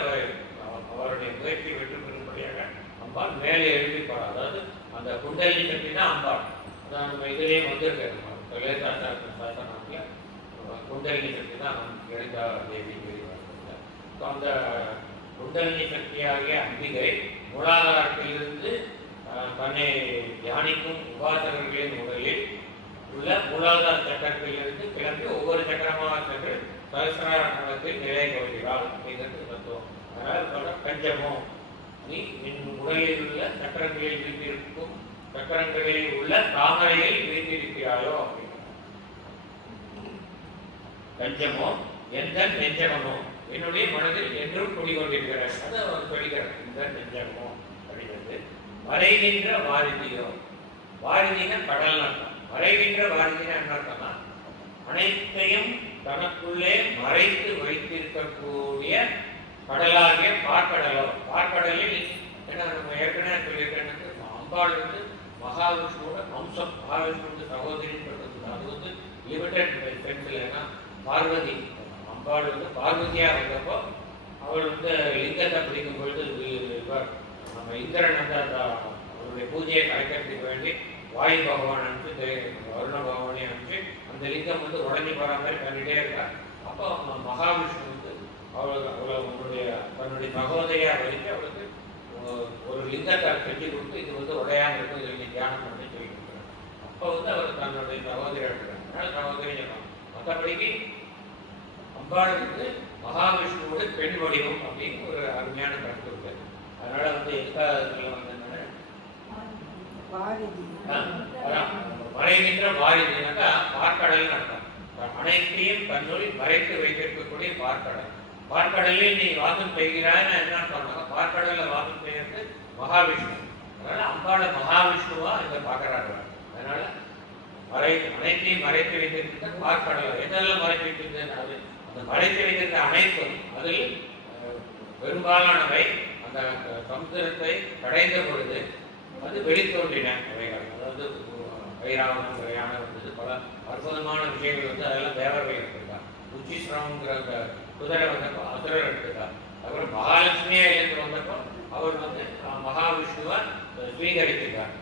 அவருடைய முயற்சி வெற்றி பெறும்படியாக அம்பாள் மேலே எழுதிப்பாள். அதாவது அந்த குண்டலினி சக்தி தான் அம்பாள். அதான் நம்ம இதிலேயே வந்திருக்காரு சாசனத்தில் குண்டலினி சக்தி தான் எழுதா தேவி ஸோ அந்த குண்டலினி சக்தியாகிய அம்பிகை மூலாதாரத்திலிருந்து தன்னை தியானிக்கும் உபாசகர்களின் உடலில் உள்ள மூலாதார சக்கரத்திலிருந்து கிளம்பி ஒவ்வொரு சக்கரமாக சென்று சகசிரார கமலத்தில் நிலை கொள்கிறாள் அப்படிங்கிறது தத்துவம். அதனால் சொல்ற கஞ்சமோ, நீ நின் உடலில் உள்ள சக்கரங்களில் வீட்டிருக்கும் சக்கரங்களில் உள்ள தாமரையில் வீட்டிருக்கிறாயோ அப்படின்னு. கஞ்சமோ எந்த நெஞ்சகமோ, என்னுடைய மனதில் என்றும் குடிகொண்டிருக்கிறார். அதை அவர் சொல்லிக்கிறார். இந்த நெஞ்சகமோ அப்படிங்கிறது. மறைகின்ற வாரிதியோ, வாரிதினா கடல் அர்த்தம். மறைகின்ற வாரிதினா என்ன அர்த்தம்னா அனைத்தையும் தனக்குள்ளே மறைத்து வைத்திருக்கக்கூடிய கடலாகிய பார்க்கடலோ. பார்க்கடலில் ஏன்னா நம்ம ஏற்கனவே சொல்லியிருக்கேன், அம்பாள் வந்து மகாவிஷ்ணுவோட அம்சம். மகாவிஷ்ணுவோட சகோதரின்னு சொல்றது அது வந்து லிமிடெட் சென்ஸில். ஏன்னா பார்வதி அம்பாள் வந்து பார்வதியாக வந்தப்போ அவள் வந்து லிங்கத்தை பிடிக்கும் பொழுது நம்ம இந்திரன் வந்து அந்த அவருடைய பூஜையை கலைக்கிறதுக்கு வேண்டி வாயு பகவான் அனுப்பிச்சு வருண பகவானே அனுப்பிச்சு அந்த லிங்கம் வந்து உடஞ்சி போகிற மாதிரி பண்ணிகிட்டே இருக்கா. அப்போ மகாவிஷ்ணு வந்து அவளுடைய தன்னுடைய சகோதரியாக வலித்து அவளுக்கு ஒரு லிங்கத்தை செஞ்சு கொடுத்து இது வந்து உடையாமல் இருக்கும், இதில் நீ தியானம் பண்ணி சொல்லி கொடுக்குறாங்க. அப்போ வந்து அவர் தன்னுடைய சகோதரி எடுக்கிறாங்க. அதனால் சகோதரி சொல்லலாம். மற்றபடிக்கு அம்பாள் வந்து மகாவிஷ்ணுவோட பெண் வடிவம் அப்படின்னு ஒரு அருமையான கருத்து இருக்கு. அதனால வந்து எதுக்காக வந்து மறைகின்ற வாரிதினாக்கா பார்க்கடல் அர்த்தம். அனைத்தையும் தன்னுள் மறைத்து வைத்திருக்கக்கூடிய பார்க்கடல். பார்க்கடலில் நீ வாசம் செய்கிறான்னு என்ன சொன்னாங்க, பார்க்கடல்ல வாசம் செய்யறது மகாவிஷ்ணு. அதனால அம்பாளை மகாவிஷ்ணுவா இதை பார்க்கறாங்க. அதனால அனைத்தையும் மறைத்து வைத்திருக்கிற பார்க்கடல். என்னெல்லாம் மறைத்து வைத்திருக்கிறது, அந்த மறைத்து வைத்திருந்த அனைத்தும் அதில் பெரும்பாலானவை அந்த சமுத்திரத்தை கடைந்த பொழுது அது வெளித்தோன்றின அவைகள். அதாவது வைராவணம் வகையான வந்தது பல அற்புதமான விஷயங்கள் வந்து அதெல்லாம் தேவர்கள் எடுத்துருக்காங்க. உச்சிஸ்ரவங்கிற அந்த குதிரை வந்தப்போ அசுரர் எடுத்துருக்காங்க. அப்புறம் மகாலட்சுமியா இருந்து வந்தப்போ அவர் வந்து மகாவிஷ்ணுவை ஸ்வீகரித்திருக்கார்.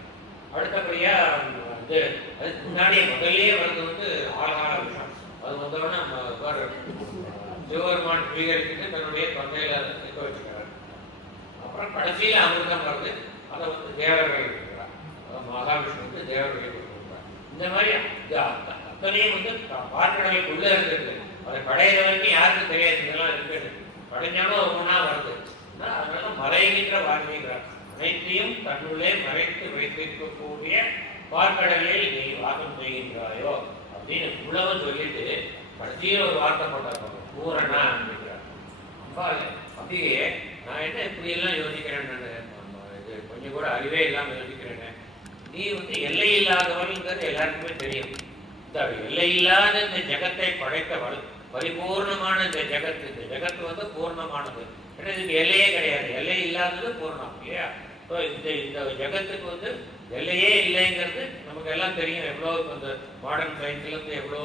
அடுத்தபடியா வந்து அதுக்கு முன்னாடியே முதல்லையே வந்து ஆழகால விஷயம் அது வந்தோடனே சிவபெருமான் ஸ்வீகரிச்சுட்டு தன்னுடைய தொண்டையில நிற்க வச்சுக்கிறார். அப்புறம் கடைசியில் அமிர்தம் வருது, அதை வந்து தேவர்கள் இருக்கிறார். மகாவிஷ்ணு வந்து தேவர்கள் கொடுக்குறார். இந்த மாதிரி அத்தனையும் வந்து பார்க்கடலுக்குள்ள இருக்குது. அதை கடையில வரைக்கும் யாருக்கும் தெரியாது இதெல்லாம் இருக்குது. கடைஞ்சாலும் ஒவ்வொன்றா வருது. அதனால மறைகின்ற வார்த்தைங்கிறார். அனைத்தையும் தன்னுள்ளே மறைத்து வைத்திருக்கக்கூடிய பார்க்கடலில் நீ வாசம் செய்கின்றாயோ அப்படின்னு புலவன் சொல்லிட்டு கடைசியில் ஒரு வார்த்தை போட்டாங்க பூரணா அப்படிங்கிறார். அம்பாள் அப்படியே நான் என்ன இப்படியெல்லாம் யோசிக்கிறேன், இது கொஞ்சம் கூட அறிவே இல்லாமல் யோசிக்கிறேன். நீ எல்லை இல்லாதவள்ங்கிறது எல்லாருக்குமே தெரியும். இந்த எல்லை இல்லாத இந்த ஜெகத்தை படைத்தவள், பரிபூர்ணமான இந்த ஜெகத்து பூர்ணமானது. ஏன்னா இதுக்கு எல்லையே கிடையாது, எல்லை இல்லாதது பூர்ணம் இல்லையா? ஸோ இந்த ஜெகத்துக்கு எல்லையே இல்லைங்கிறது நமக்கு எல்லாம் தெரியும். எவ்வளோ இந்த மாடர்ன் சயின்ஸ்லேருந்து எவ்வளோ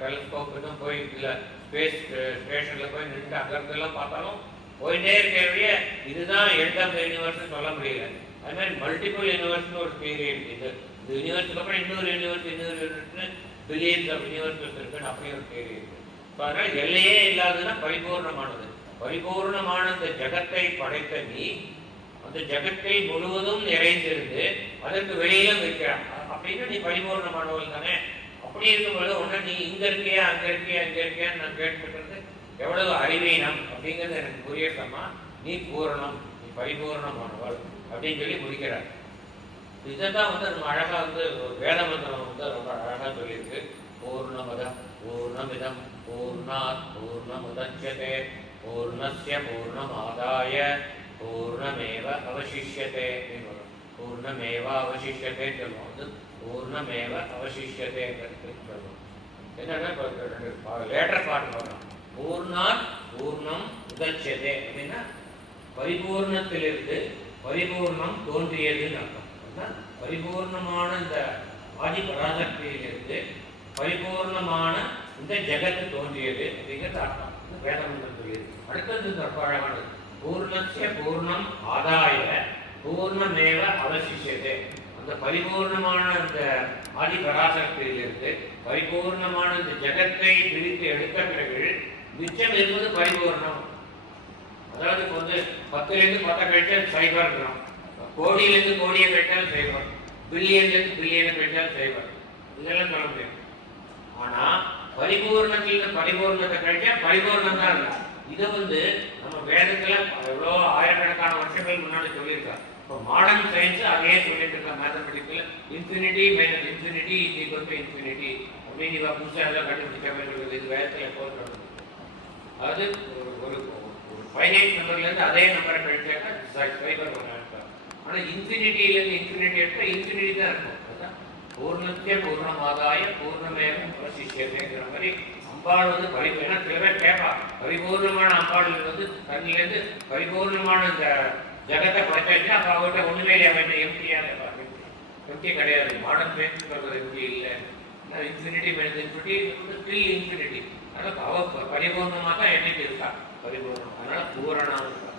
டெலிஸ்கோப் இன்னும் போய் இல்லை ஸ்பேஸ் ஸ்டேஷனில் போய் நின்று அங்கெல்லாம் பார்த்தாலும் போயிட்டே இருக்கிற இதுதான் எண்ட் ஆஃப் த யூனிவர்ஸ்னு சொல்ல முடியல. அது மாதிரி மல்டிபிள் யூனிவர்ஸ்னு ஒரு தியரி இருக்குது. இந்த யூனிவர்ஸுக்கு அப்புறம் இன்னொரு யூனிவர்ஸ் பில்லியன்ஸ் ஆஃப் யூனிவர்சஸ் இருக்குன்னு அப்படி ஒரு தியரி இருக்குது. ஸோ அதனால் எல்லையே இல்லாததுன்னா பரிபூர்ணமானது. பரிபூர்ணமான இந்த ஜெகத்தை படைத்த நீ அந்த ஜெகத்தை முழுவதும் நிறைந்திருந்து அதற்கு வெளியிலும் இருக்கிறான் அப்படின்னு நீ பரிபூர்ணமானவள் தானே. அப்படி இருக்கும்போது ஒன்று நீ இங்கே இருக்கியா அங்கே இருக்கியா இங்கே இருக்கியான்னு நான் கேட்டுக்கிறது எவ்வளவு அறிவீனம் அப்படிங்கிறது எனக்கு புரியட்டமா. நீ பூரணம், நீ பரிபூர்ணமானவள் அப்படின்னு சொல்லி முடிக்கிறார். இதை தான் நம்ம அழகாக வேத மந்திரம் ரொம்ப அழகாக சொல்லியிருக்கு. பூர்ணமதம் பூர்ணமிதம் பூர்ணாத் பூர்ணமுதச்யதே பூர்ணஸ்ய பூர்ணமாதாய பூர்ணமேவ அவசிஷ்யதே. பூர்ணமேவ அவசிஷ்யதே சொல்லுவோம், பூர்ணமேவ அவசிஷ்யதேங்கிறது சொல்லுவோம். என்னன்னா லேட்டர் பார்ட் பண்ணணும். பூர்ணாத் பூர்ணம் உதச்சதே அப்படின்னா பரிபூர்ணத்திலிருந்து பரிபூர்ணம் தோன்றியதுன்னு அர்த்தம். பரிபூர்ணமான இந்த ஆதி பராசக்தியிலிருந்து பரிபூர்ணமான இந்த ஜெகத்து தோன்றியது அப்படிங்கிறது அர்த்தம். வேதமந்திரம் சொல்லியது. அடுத்தது ரொம்ப அழகானது. பூர்ணஸ்ய பூர்ணம் ஆதாய பூர்ணமேவ அவசிஷ்யதே. அந்த பரிபூர்ணமான அந்த ஆதி பராசக்தியிலிருந்து பரிபூர்ணமான இந்த ஜெகத்தை பிரித்து எடுத்த பிறகு மிச்சம் என்பது பரிபூர்ணம். அதாவது இப்போ 10லேருந்து 10 கழிச்சால் சைபர் கிராம், கோடியிலேருந்து கோடியை கழிச்சால் சைபர், பில்லியன்லேருந்து பில்லியனை கழிச்சால் சைபர், இதெல்லாம் சொல்ல முடியும். ஆனால் பரிபூர்ணத்திலிருந்து பரிபூர்ணத்தை கழிச்சா பரிபூர்ணம் தான் இல்லை. இதை நம்ம வேதத்தில் எவ்வளோ ஆயிரக்கணக்கான வருஷங்கள் முன்னாடி சொல்லியிருக்காங்க. இப்போ மாடர்ன் சயின்ஸ் அதையே சொல்லிட்டு இருக்கா. மேத்தமெட்டிக்கில் infinity minus infinity is equal to infinity அப்படின்னு இவ புதுசாக எல்லாம் கண்டுபிடிச்ச மாதிரி சொல்லுது. இது வேதத்தில் எப்போது நடந்தது? அதாவது ஒரு ஃபைனைட் நம்பர்லேருந்து அதே நம்பரை கழிச்சாக்கா சைபர் ஒன்று எடுத்தாங்க. ஆனால் இன்ஃபினிட்டியிலேருந்து இன்ஃபினிட்டி எடுத்தால் இன்ஃபினிட்டி தான் இருக்கும். அதுதான் பூர்ணத்திய பூர்ணமாதாய பூர்ணமேவ அவசிஷ்யதேங்கிற மாதிரி அம்பாள் ஏன்னா சில பேர் கேட்பா, பரிபூர்ணமான அம்பாள் தண்ணிலேருந்து பரிபூர்ணமான இந்த ஜெகத்தை படைச்சாச்சுன்னா அப்போ அவர்கிட்ட ஒன்றுமே இல்லையா வேண்டாம், எம்டியாக எம்டி கிடையாது. மாடர்ன் சயின்ஸ் சொல்றது எம்டி இல்லை. Infinity minus infinity still infinity. அதனால் அவ பரிபூர்ணமாக தான் என்னைக்கு இருக்கா, பரிபூர்ணம். அதனால பூரணம் இருக்கா.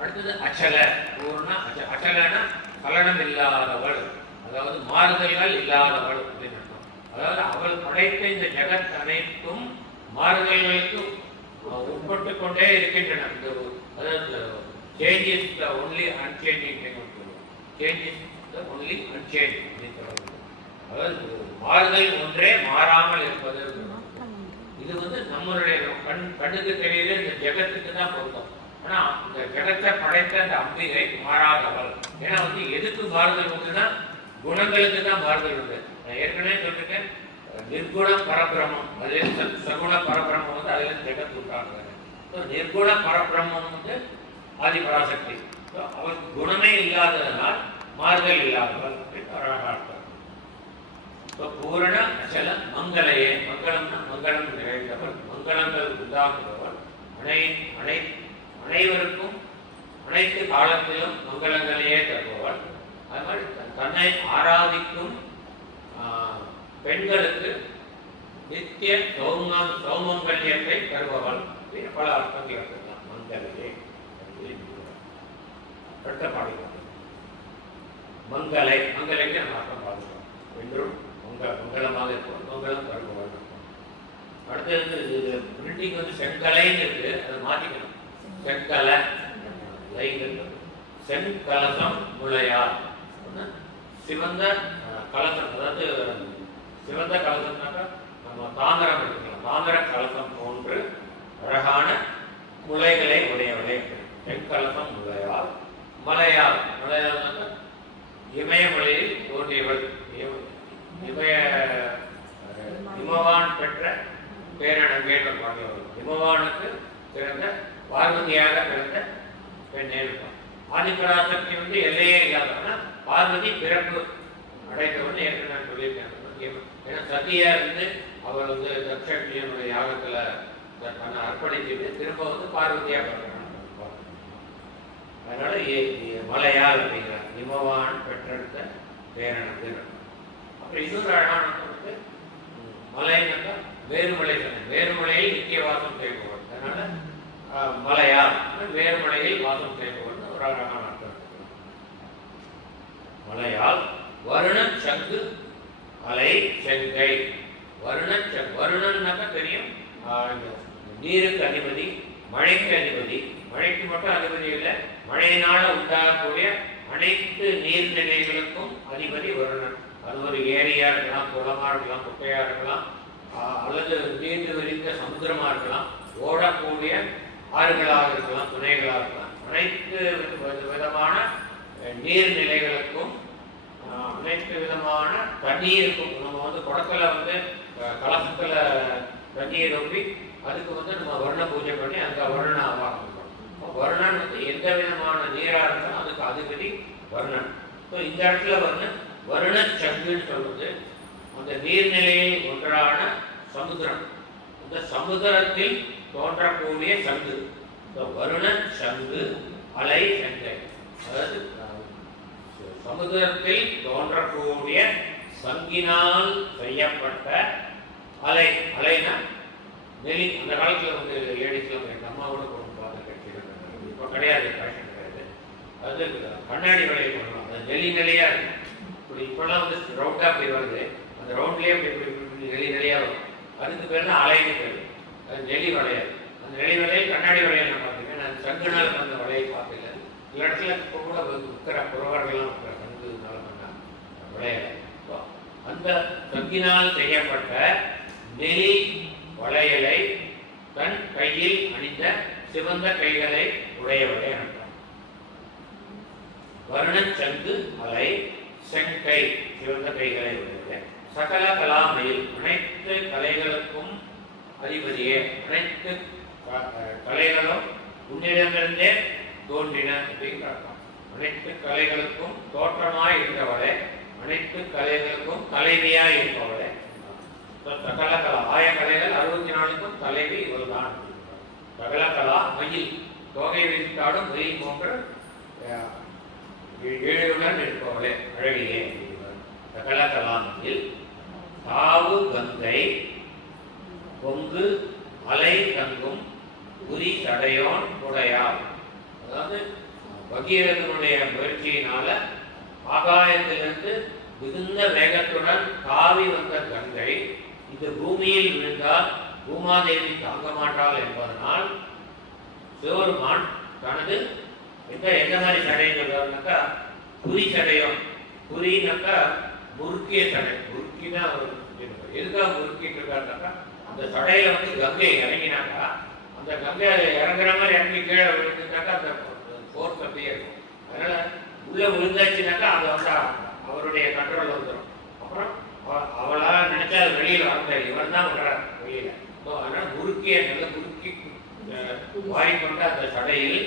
அடுத்தது அச்சல. பூர்ணா அச்சலன்னா கலனம் இல்லாதவள், அதாவது மாறுதல்கள் இல்லாதவள் அப்படின்னு அர்த்தம். அதாவது அவள் படைத்த இந்த ஜெகத் அனைத்தும் மாறுதல்களுக்கு உட்பட்டு கொண்டே இருக்கின்றன. அதாவது changes the only unchanging changes the only unchanged அப்படின்னு சொல்றது. அதாவது மாறுதல் ஒன்றே மாறாமல் இருப்பது. இது நம்மளுடைய கண்ணுக்கு தெரியுது, இந்த ஜெகத்துக்கு தான் பொருத்தம். ஆனா இந்த ஜெகத்தை படைத்த அந்த அம்பிகை மாறாதவள். ஏன்னா எதுக்கு மாறுதல் உண்டுன்னா குணங்களுக்கு தான் மாறுதல் உண்டு. நான் ஏற்கனவே சொல்லிருக்கேன், நிர்குண பரபிரமம் அதுலேருந்து சகுண பரபிரமம் அதுலேருந்து ஜெகத் உண்டாங்க. நிர்குண பரபிரமம் ஆதி பராசக்தி. அவருக்கு குணமே இல்லாததனால் மாறுதல் இல்லாதவள் அப்படின்னு அழகாக அர்த்தம். பூரண அச்சல மங்களையே. மங்களம்னா மங்களம் நிறைந்தவள், மங்களங்கள் உண்டாக்குபவள், அனைவருக்கும் அனைத்து காலத்திலும் மங்களங்களையே தருபவள். அது மாதிரி தன்னை ஆராதிக்கும் பெண்களுக்கு நித்திய சௌமங்கல்யத்தை தருபவள் அப்படின்னு பல அர்த்தங்கள் இருக்கலாம். மங்களையே அடுத்த பாடுகிறோம். மங்கலை மங்கலைக்கு நம்ம அர்த்தம் பாடுகிறோம். என்றும் மங்களமாக இருக்கும், மங்களம் தருபவள். அடுத்தது இது பிரிண்டிங் செங்கலைன்னு இருக்கு, அதை மாற்றிக்கணும். செங்கலை செங்கலசம் முளையார். சிவந்த கலசம், அதாவது சிவந்த கலசம்னாக்கா நம்ம தாமரம் எடுத்துக்கலாம். தாமர கலசம் போன்று அழகான முளைகளை உடையவளே. செங்கலசம் முளையார். மலையார் இமயமலையில் தோன்றியவள். இமவான் பெற்ற பேரனங்கேன்ற பாடல். இமவானுக்கு பிறந்த பார்வதியாக பிறந்த பெண்ணே இருப்பான். ஆதிபராசக்தி வந்து எல்லையே இல்லாதவனா பார்வதி பிறப்பு அடைந்தவன் ஏற்கனவே நான் சொல்லியிருக்கேன். ஏன்னா சதியா இருந்து அவர் வந்து தட்சனுடைய யாகத்துல தன்னை அர்ப்பணிச்சுட்டு திரும்ப வந்து பார்வதியா பிறக்கிறான். அதனால மலையால் அப்படிங்கிறார். இமவான் பெற்றெடுத்த பேரனங்கு. அப்புறம் இன்னொரு அழகான வந்து மலைன்னாக்கா வேறுமலை சொன்னேன். வேறுமலையில் நித்திய வாசம் செய்பவர். அதனால மலையால் வேறுமலையில் வாசம் செய்பவர்னு ஒரு அழகான அர்த்தம். மலையால் வருண சங்கு அலை செங்கை. வருணன்னாக்கா தெரியும், நீருக்கு அதிபதி, மழைக்கு அதிபதி. மழைக்கு மட்டும் அதிபதி இல்லை, மழையினால உண்டாகக்கூடிய அனைத்து நீர்நிலைகளுக்கும் அதிபதி வருணன். அது ஒரு ஏரியா இருக்கலாம், குளமா இருக்கலாம், குட்டையா இருக்கலாம், அல்லது நீண்டு விரிந்த சமுத்திரமா இருக்கலாம், ஓடக்கூடிய ஆறுகளாக இருக்கலாம், துணைகளாக இருக்கலாம். அனைத்து விதமான நீர்நிலைகளுக்கும் அனைத்து விதமான தண்ணீருக்கும் நம்ம வந்து குடத்துல வந்து கலசத்துல தண்ணீர் ரொப்பி அதுக்கு வந்து நம்ம வருண பூஜை பண்ணி அந்த வருண ஆவாகம். வருணன் வந்து எந்த விதமான நீரா இருந்தாலும் அதுக்கு அதிபதி வருணன். ஸோ இந்த இடத்துல வந்து வருண சங்குன்னு சொல்றது அந்த நீர்நிலையில் ஒன்றான சமுத்திரம். இந்த சமுத்திரத்தில் தோன்றக்கூடிய சங்கு. வருண சங்கு அலை செங்கை. அதாவது சமுதிரத்தில் தோன்றக்கூடிய சங்கினால் செய்யப்பட்ட அலை. அலைனா நெலி. அந்த காலத்துல வந்து லேடிஸ்லாம் எங்கள் அம்மாவோட கொண்டு பார்த்து கட்டிட்டு இப்போ கிடையாது, ஃபேஷன் கிடையாது. அது கண்ணாடி வலையை பண்ணலாம். அது நெலி நிலையா இருக்கும். இப்படி இப்பெல்லாம் வந்து ரவுண்டா போய் வருது, அந்த ரவுண்ட்லேயே இப்படி நெலி நிலையா வரும். அதுக்கு பேர் தான் அலைன்னு பேர். அது நெலி வளையாது. அந்த நெலி வலையை கண்ணாடி வலையை நான் பார்த்துருக்கேன். நான் சங்குனால் அந்த வலையை பார்த்துக்கல. சில இடத்துல இப்போ கூட விற்கிற புறவர்கள்லாம் விற்கிற சங்குனால பண்ண விளையாட. அந்த சங்கினால் செய்யப்பட்ட நெலி வளையலை தன் கையில் அணிந்த சிவந்த கைகளை உடையவளை அனுப்பான். வருண சங்கு அலை செங்கை சிவந்த கைகளை உடையவளை. சகல கலாமையில் அனைத்து கலைகளுக்கும் அதிபதியே. அனைத்து கலைகளும் உன்னிடமிருந்தே தோன்றின அப்படின்னு அர்த்தம். அனைத்து கலைகளுக்கும் தோற்றமாய் இருந்தவளே, அனைத்து கலைகளுக்கும் தலைவியாய் இருப்பவளே. சகல கலா 1000 கலைகள் 64க்கும் தலைவி இவள் தான். சகல கலா மயில் தொகை விரித்தாடும் மயில் போன்ற ஏழுடன் இருப்பவளே அழகியே. சகல கலா மயில் தாவு கங்கை பொங்கு அலை தங்கும் உரி தடையோன் உடையாள். அதாவது பகீரதனுடைய முயற்சியினால ஆகாயத்திலிருந்து மிகுந்த வேகத்துடன் தாவி வந்த கங்கை இந்த பூமியில் விழுந்தால் பூமாதேவி தாங்க மாட்டாள் என்பதனால் சிவருமான் தனது எந்த மாதிரி சடைன்னு சொல்றாருனாக்கா குறி சடையும். குறினாக்கா முறுக்கிய சடை. முறுக்கினா எதுக்காக முறுக்கிட்டு இருக்காருனாக்கா அந்த சடையில வந்து கங்கை இறங்கினாக்கா அந்த கங்கை இறங்குற மாதிரி இறங்கி கீழே விழுந்துனாக்கா அந்த ஃபோர்ஸ் அப்படியே இருக்கும். அதனால உள்ள விழுந்தாச்சுனாக்கா அது வந்து அவருடைய கண்ட்ரோல் வந்துடும். அப்புறம் அவளால் நினைச்சா அது வெளியில் வர இவன் தான் விடுறார் வெளியில. ஸோ அதனால முறுக்கிய நல்ல முறுக்கி வாரிக்கொண்ட அந்த சடையில்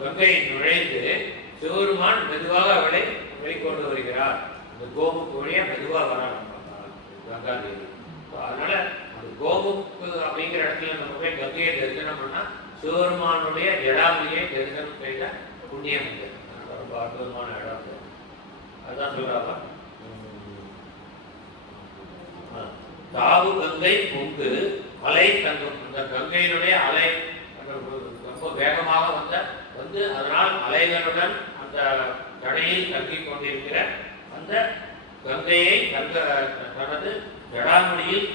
கங்கை நுழைந்து சிவருமான் மெதுவாக அவளை வெளிக்கொண்டு வருகிறார். இந்த கோமுக்கு வழியா மெதுவாக வர கங்காதேவி. அதனால அந்த கோமுக்கு அப்படிங்கிற இடத்துல நம்ம போய் கங்கையை தரிசனம் பண்ணா சிவருமானுடைய ஜடாமுடியை தரிசனம் செய்த புண்ணியம் இல்லை. ரொம்ப அற்புதமான இடம். அதுதான் சொல்றாங்க தாவு கங்கை பொங்கு அலை தங்கும். அந்த கங்கையினுடைய அலை ரொம்ப வேகமாக வந்து அதனால் அலைகளுடன் அந்த தடையில் தங்கிக் கொண்டிருக்கிற அந்த கங்கையை தனது ஜடாமுடியில்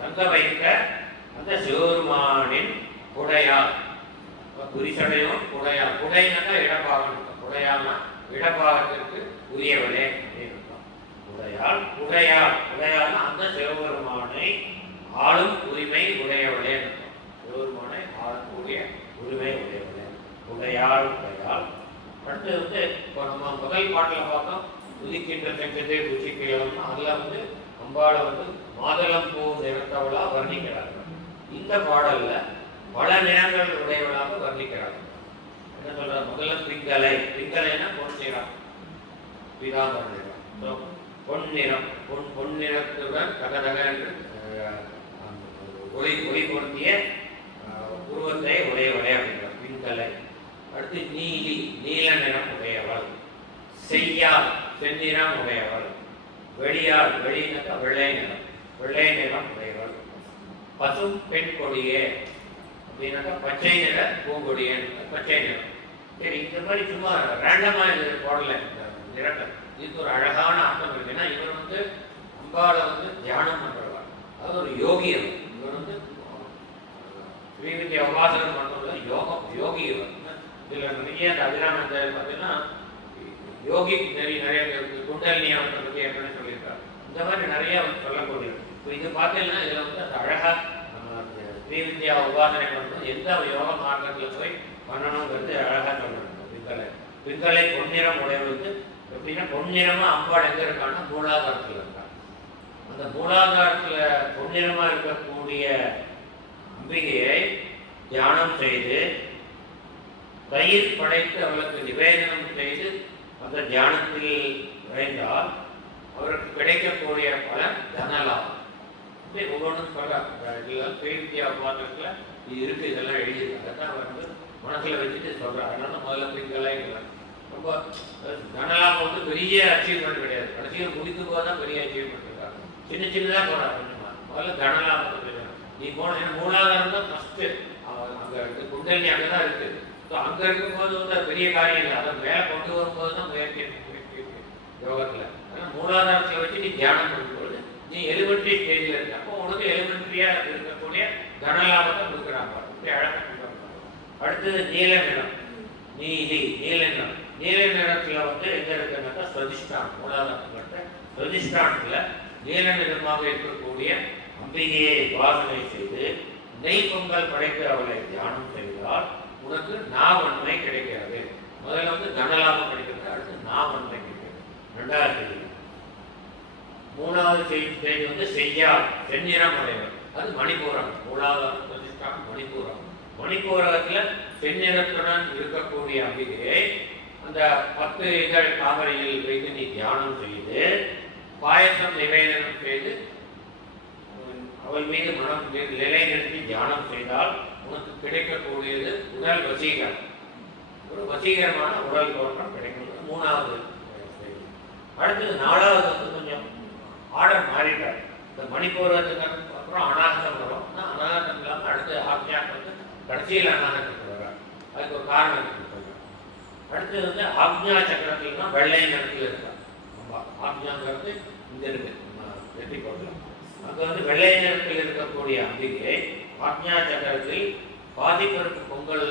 தங்க வைத்த அந்த சிவருமானின் குடையால். குறிசடையும் குடையால். குடைனாக்கா இடப்பாகம். குடையால்னா இடப்பாகத்திற்கு உரியவளே அப்படின்னு. உடையால் அந்த சிவபெருமானை ஆளும் உரிமை உடையவளே. சிவபெருமானை ஆளக்கூடிய உரிமை உடையவளே. உடையால் அடுத்து வந்து இப்போ நம்ம முதல் பாட்டில் பார்த்தோம் உதிக்கின்ற செங்கத்தை ருச்சிக்கலாம். அதில் வந்து அம்பாளை வந்து மாதளம் பூ நிறத்தவளாக வர்ணிக்கிறார்கள். இந்த பாடல்ல பல நிறங்கள் உடையவளாக வர்ணிக்கிறார்கள். என்ன சொல்ற, முதல்ல பிங்கலை, பிங்கலைன்னா பொன் நிறம், பீதாம்பர நிறம், பொன் நிறம், பொன் நிறத்துடன் தகதக என்று ஒளி பொருந்திய உருவத்தை உடையவளை அப்படிங்கிறார் பிங்கலை. அடுத்து நீலி, நீல நிறம் உடையவள். செய்யாள், செந்நிறம் உடையவள். வெளியாள், வெளியினக்க வெள்ளை நிறம், வெள்ளை நிறம் உடையவள். பசும் பெண் கொடியே அப்படின்னாக்கா பச்சை நிற பூங்கொடியே, பச்சை நிறம். சரி, இந்த மாதிரி சும்மா ரேண்டமா இது போடல நிறங்கள். இதுக்கு ஒரு அழகான அர்த்தம் இருக்கு. ஏன்னா இவர் வந்து அம்பாளை வந்து தியானம் பண்றவர், அது ஒரு யோகி. இவர் வந்து ஸ்ரீவித்யா உபாசனம் பண்றது யோகி. இவர் இதுல நிறைய அந்த அபிராமத்தை பார்த்தீங்கன்னா யோகி நிறைய குண்டலினியாவத்தை பற்றி ஏற்கனவே சொல்லியிருக்காரு. இந்த மாதிரி நிறைய வந்து சொல்லக்கூடியது. இப்போ இது பார்த்தீங்கன்னா இதில் வந்து அந்த அழகா ஸ்ரீவித்யா உபாசனை பண்ணுறது எந்த யோக மார்க்கத்தில் போய் பண்ணணுங்கிறது அழகாக சொல்லணும். பிங்கலை பொன்னிறம் உடையவருக்கு எப்படின்னா பொன்னிறமா அம்பாள் எங்கே இருக்கான்னா மூலாதாரத்தில் இருக்காங்க. அந்த மூலாதாரத்தில் பொன்னிறமாக இருக்கக்கூடிய அம்பிகையை தியானம் செய்து தயிர் படைத்து அவளுக்கு நிவேதனம் செய்து அந்த தியானத்தில் விரைந்தால் அவருக்கு கிடைக்கக்கூடிய பலன் தனலாபம். ஒவ்வொன்றும் சொல்றாங்க. ஸ்ரீவித்யா உபாசனத்தில் இது இருக்கு, இதெல்லாம் எழுதியிருக்காங்க. அதான் அவர் வந்து மனசில் வச்சுட்டு சொல்றாரு. அதனால முதல்ல பிங்கலை ரொம்ப தனலாபம் வந்து பெரிய அச்சீவ்மெண்ட் கிடையாது. கடைசியில் முடிக்கும் போது தான் பெரிய அச்சீவ்மெண்ட் இருக்காங்க. சின்ன சின்னதாக போறாங்க. கொஞ்சமா முதல்ல தனலாபத்தை தெரியும். நீ போன மூலாதாரம் தான் ஃபஸ்ட்டு. அங்கே குண்டலினி அங்கே தான் இருக்கு. ஸோ அங்கே இருக்கும்போது வந்து பெரிய காரியம் இல்லை. அதை மேலே கொண்டு வரும்போது தான் முயற்சி யோகத்தில். அதனால் மூலாதாரத்தில் வச்சு நீ தியானம் பண்ணும்போது நீ எலிமெண்ட்ரி ஸ்டேஜில் இருக்க. அப்போ உனக்கு எலிமெண்ட்ரியாக இருக்கக்கூடிய தனலாபத்தை கொடுக்குறாங்க. அப்படி அழகாக கொடுக்குறாங்க. அடுத்தது நீல நிறம், நீலி, நீல நிறம். நீல நிறத்தில் வந்து எங்கே இருக்குன்னாக்கா ஸ்வதிஷ்டானம், மூலாதாரத்தில் ஸ்வதிஷ்டானத்தில் நீல நிறமாக இருக்கக்கூடிய அம்பிகையை வாசனை செய்து நெய் பொங்கல் படைத்து அவளை தியானம் செய்தால் உனக்கு நாவன்மை கிடைக்கிறது. முதல்ல வந்து தனலாபம் கிடைக்கிறது, அடுத்து நாவன்மை கிடைக்கிறது. ரெண்டாவது மூணாவது ஸ்டேஜ் வந்து செய்யாள், செந்நிறம் அடைவர். அது மணிப்பூரம். மூலாதாரம் பிரதிஷ்டானம் மணிப்பூரம். மணிப்பூரகத்தில் செந்நிறத்துடன் இருக்கக்கூடிய அம்பிகையை அந்த 10 இதழ் தாமரையில் வைத்து நீ தியானம் செய்து பாயசம் நிவேதனம் செய்து அவள் மீது மனம் நிலைநிறுத்தி தியானம் செய்தால் உனக்கு கிடைக்கக்கூடியது உடல் வசீகரம். ஒரு வசீகரமான உடல் தோற்றம் கிடைக்கிறது. மூணாவது. அடுத்தது நாலாவது வந்து கொஞ்சம் ஆர்டர் மாறிட்டார். இந்த மணிப்பூரத்துக்கு அப்புறம் அநாகதம் வரும். அநாகதம் இல்லாமல் அடுத்து ஆக்ஞாக்கு வந்து கடைசியில் அநாகத்துக்கு வர்றார். அதுக்கு ஒரு காரணம் இருக்கு. அடுத்தது வந்து ஆக்ஞா சக்கரத்தில் தான் வெள்ளை நிறத்தில் இருக்கார். ஆக்ஞாங்கிறது இங்கே இருக்கு, வெற்றி போடலாம். அங்கே வந்து வெள்ளை நிறத்தில் இருக்கக்கூடிய அம்பிகை ஆக்ஞா சக்கரத்தில் பாதிப்பருக்கு பொங்கல்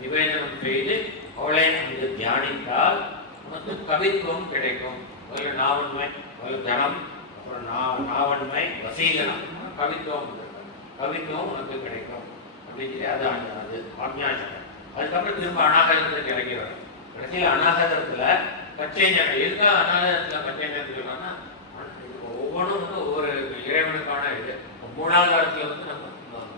நிவேதனம் செய்து அவளை அங்கு தியானித்தால் உனக்கு கவித்துவம் கிடைக்கும். முதல்ல நாவன்மை, முதல்ல தனம், அப்புறம் நாவன்மை, வசீகரம், கவித்துவம் உனக்கு கிடைக்கும் அப்படின்னு சொல்லி அதான் அது ஆக்ஞா சக்கரம். அதுக்கப்புறம் திரும்ப அநாகதத்துக்கு இறங்கி வரும். கடைசியில் அநாகதத்தில் பச்சை நிறம். எதுக்காக அநாகதத்தில் பச்சை நிறம் சொல்றாங்கன்னா ஒவ்வொன்றும் வந்து ஒவ்வொரு இறைவனுக்கான இது. மூலாதாரத்தில் வந்து நம்ம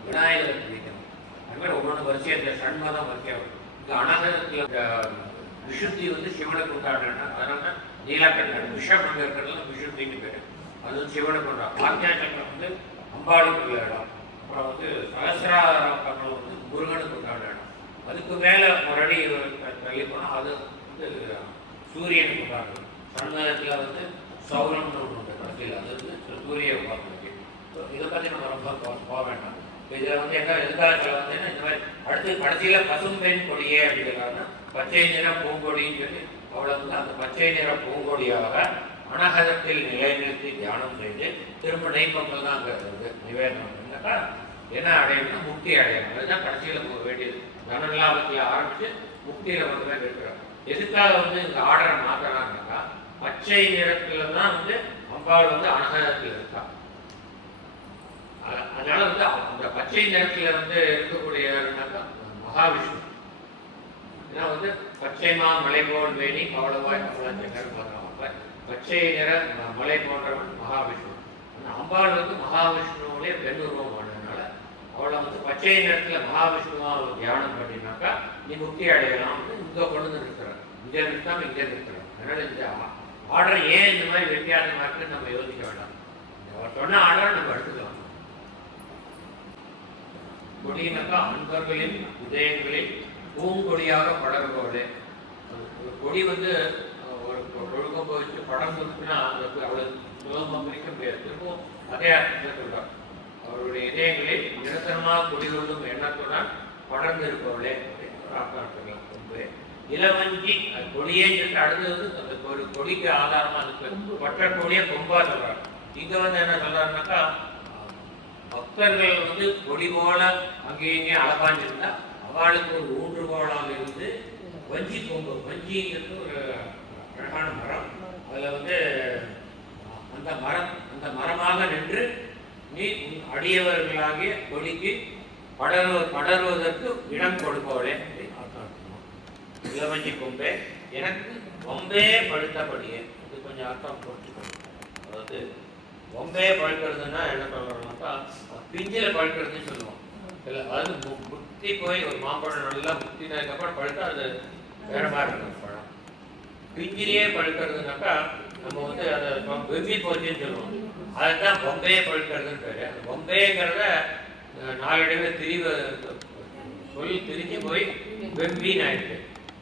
விநாயகரை பிடிக்கணும். அது மாதிரி ஒவ்வொன்று வரிசையாக சண்மதம் வரிசையாக வரும். இங்கே அநாகதத்தில் விஷுத்தி வந்து சிவனுக்கு உண்டாடுறா. அதனால நீலக்கண்ணன் விஷம் அங்கே இருக்கிறதுல விஷுத்தின்னு பேர். அது வந்து சிவனுக்கு உண்டாடும். ஆக்ஞா சக்கரம் வந்து அம்பாளுக்குள்ள இடம். அப்புறம் வந்து சகசிராரம் வந்து முருகனுக்கு உண்டான இடம். அதுக்கு மேலே ஒரு அடி தள்ளி போனால் அது வந்து சூரியனுக்கு உண்டாடுது. சண்மதத்தில் வந்து சௌரம்னு ஒன்று உண்டு. கடைசியில் அது வந்து சூரிய உபாசனைக்கு. ஸோ இதை பற்றி நம்ம ரொம்ப போக வேண்டாம். இதில் வந்து எதுக்காக சொல்ல வந்தேன்னா இந்த மாதிரி அடுத்து கடைசியில் பசும்பெண் கொடியே அப்படிங்கிறாங்கன்னா பச்சை நிற பூங்கொடின்னு சொல்லி அவளை வந்து அந்த பச்சை நிற பூங்கொடியாக அனகதத்தில் நிலைநிறுத்தி தியானம் செய்து திரும்ப நெய்ப்பொங்கல் தான் அங்கே இருக்குது நிவேதனம். என்னக்கா என்ன அடையணும்னா முக்தி அடையணும். அதுதான் கடைசியில் போக வேண்டியது. தனலாபத்தில் ஆரம்பித்து முக்தியில் வந்து தான் இருக்கிறோம். எதுக்காக வந்து இந்த ஆர்டரை மாற்றலாம்னாக்கா பச்சை நிறத்தில் தான் வந்து அம்பாள் வந்து அனகதத்தில் இருக்கா. அதனால வந்து அந்த பச்சை நிறத்தில் வந்து இருக்கக்கூடியனாக்கா மகாவிஷ்ணு. ஏன்னா வந்து பச்சைமா மலை போல் வேணி கவளவாய் கமலச்சங்கர் பார்க்குறோம். பச்சை நிற மலை போன்றவன் மகாவிஷ்ணு. அந்த அம்பாள் வந்து மகாவிஷ்ணுவுடைய பெண் உருவம் ஆனதுனால அவளை வந்து பச்சை நிறத்தில் மகாவிஷ்ணுவா தியானம் பண்ணினாக்கா நீ முக்தி அடையலாம். இங்கே கொண்டு வந்து நிறுத்துறான், இங்கே நிறுத்தாம இங்கே நிறுத்துறான். அதனால இந்த ஆர்டர் ஏன் இந்த மாதிரி வித்தியாசமா இருக்குன்னு நம்ம யோசிக்க வேண்டாம். அவர் சொன்ன ஆர்டரை நம்ம எடுத்துக்கலாம். கொடியினாக்கா அன்பர்களின் இதயங்களில் பூங்கொடியாக படர்பவளே. கொடி வந்து ஒரு ஒழுக்கம் போயிட்டு படம் கொடுத்துன்னா அதுக்கு அவ்வளோ சுலபமாக பிரிக்க முடியாது. திரும்பவும் அதே அர்த்தத்தை சொல்றார். அவருடைய இதயங்களில் நிரந்தரமாக குடிகொள்ளும் எண்ணத்துடன் படர்ந்து இருப்பவளே அப்படின்னு ஒரு அர்த்தம் சொல்லலாம். ரொம்ப இளவஞ்சி கொடியே சொல்லிட்டு அடுத்தது வந்து அந்த ஒரு கொடிக்கு ஆதாரமாக அதுக்கு மற்ற கொடியை கொம்பா சொல்றாரு. இங்க வந்து என்ன சொல்றாருனாக்கா பக்தர்கள் வந்து கொடி போல அங்கேயும் இங்கேயும் அழகாஞ்சிருந்தா அவளுக்கு ஒரு ஊன்றுகோலாக இருந்து வஞ்சி கொம்பு. வஞ்சிங்கிறது ஒரு அழகான மரம். அதில் வந்து அந்த மரமாக நின்று நீ அடியவர்களாகிய கொடிக்கு படருவதற்கு இடம் கொடுப்பவளே இளவஞ்சி கொம்பே எனக்கு கொம்பே பழுத்தபடியே. இது கொஞ்சம் அர்த்தம் போட்டுக்கணும். அதாவது கொம்பே பழுக்கிறதுன்னா என்ன சொல்றோம்னாக்கா பிஞ்சில பழுக்கிறதுன்னு சொல்லுவோம். இல்லை அதாவது முத்தி போய் ஒரு மாம்பழம் நல்லா முத்தினதுக்கப்புறம் பழுத்தா அது வேற மாதிரி இருக்கும் பழம். பிஞ்சிலேயே பழுக்கிறதுனாக்கா நம்ம வந்து அதை வெம்பி போச்சுன்னு சொல்லுவோம். அதுதான் பொம்பையே பழுக்கிறதுன்னு பேரு. அந்த பொம்பைங்கிறத நாளடைவில் திரிஞ்சு போய் வெம்பின்னு ஆயிடுச்சு.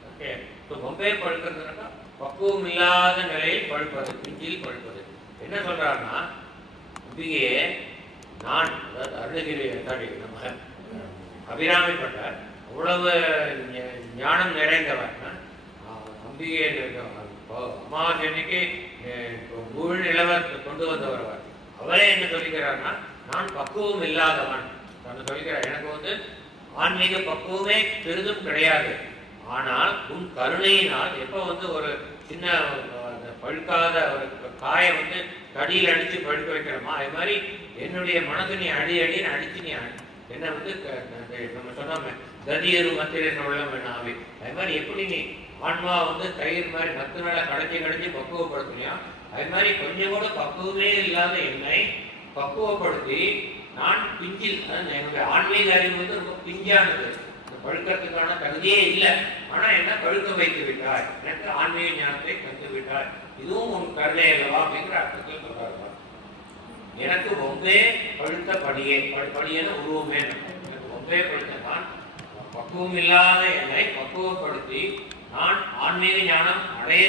ஓகே, ஸோ பொம்பையை பழுக்கிறதுனாக்கா பக்குவம் இல்லாத நிலையில் பழுப்பது, பிஞ்சில் பழுப்பது. என்ன சொல்றாருன்னா அம்பிகையே நான், அதாவது அருணகிரி நம்ம அபிராமிப்பட்டார் அவ்வளவு ஞானம் நிறைந்தவர். அம்பிகை அமாவாசைக்கு ஊழ் நிலவர் கொண்டு வந்தவர் அவர். அவரே என்ன சொல்லிக்கிறார்னா நான் பக்குவம் இல்லாதவன். சொல்லிக்கிறார் எனக்கு வந்து ஆன்மீக பக்குவமே பெரிதும் கிடையாது. ஆனால் உன் கருணையினால் எப்போ வந்து ஒரு சின்ன பழுக்காத ஒரு காயை வந்து கடியில் அடித்து பழுக்க வைக்கிறோமா, அது மாதிரி என்னுடைய மனசு நீ அடின்னு அடித்து நீ என்ன வந்து நம்ம சொன்னோமே கதியரு மத்திர உள்ளம் வேணாவே. அது மாதிரி எப்படி நீ ஆன்மா வந்து தயிர் மாதிரி 10 நாளை கடைஞ்சி பக்குவப்படுத்தினியா, அது மாதிரி கொஞ்சம் கூட பக்குவமே இல்லாத என்னை பக்குவப்படுத்தி நான் பிஞ்சில், என்னுடைய ஆன்மீக அறிவு வந்து ரொம்ப பிஞ்சானது, பழுக்கிறதுக்கான தகுதியே இல்லை. ஆனால் என்ன பழுக்க வைத்து விட்டாய், எனக்கு ஆன்மீக ஞானத்தை தந்து விட்டாய், இதுவும் ஒரு கருணை அல்லவா அப்படிங்கிற அர்த்தத்தில் சொல்றாரு. எனக்கு ஒன்றே பழுத்த படியென உருவமே. எனக்கு ஒன்றே பழுத்த நான் பக்குவம் இல்லாத என்னை பக்குவப்படுத்தி நான் ஆன்மீக ஞானம் அடைய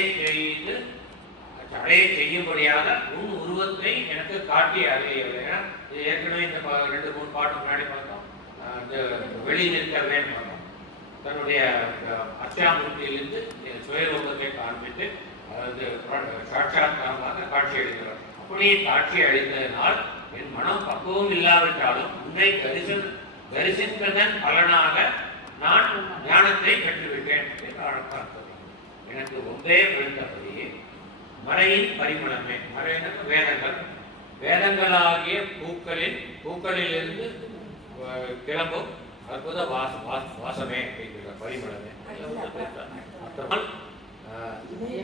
செய்யும்படியாக உன் உருவத்தை எனக்கு காட்டி அறியவில்லை. ஏன்னா இது ஏற்கனவே இந்த 2-3 பாட்டு முன்னாடி பார்த்தோம். இந்த வெளி நிற்கவேன்னு பார்த்தோம். தன்னுடைய அத்தியாமூர்த்தியிலிருந்து சுயரூபத்தை காண்பித்து அதாவது சாட்சாத்காரமாக காட்சி அளிக்கிறார். அப்படியே காட்சி அளித்ததனால் என் மனம் பக்குவம் இல்லாவிட்டாலும் உன்னை தரிசித்ததன் பலனாக நான் ஞானத்தை பெற்றுவிட்டேன் என்று அர்த்தம். எனக்கு ஒன்றே விழுந்தபடியே மறையின் பரிமளமே. மறையினக்கு வேதங்கள், வேதங்களாகிய பூக்களிலிருந்து கிளம்பும் அற்புத வாசமே அப்படிங்கிற பரிமளமே.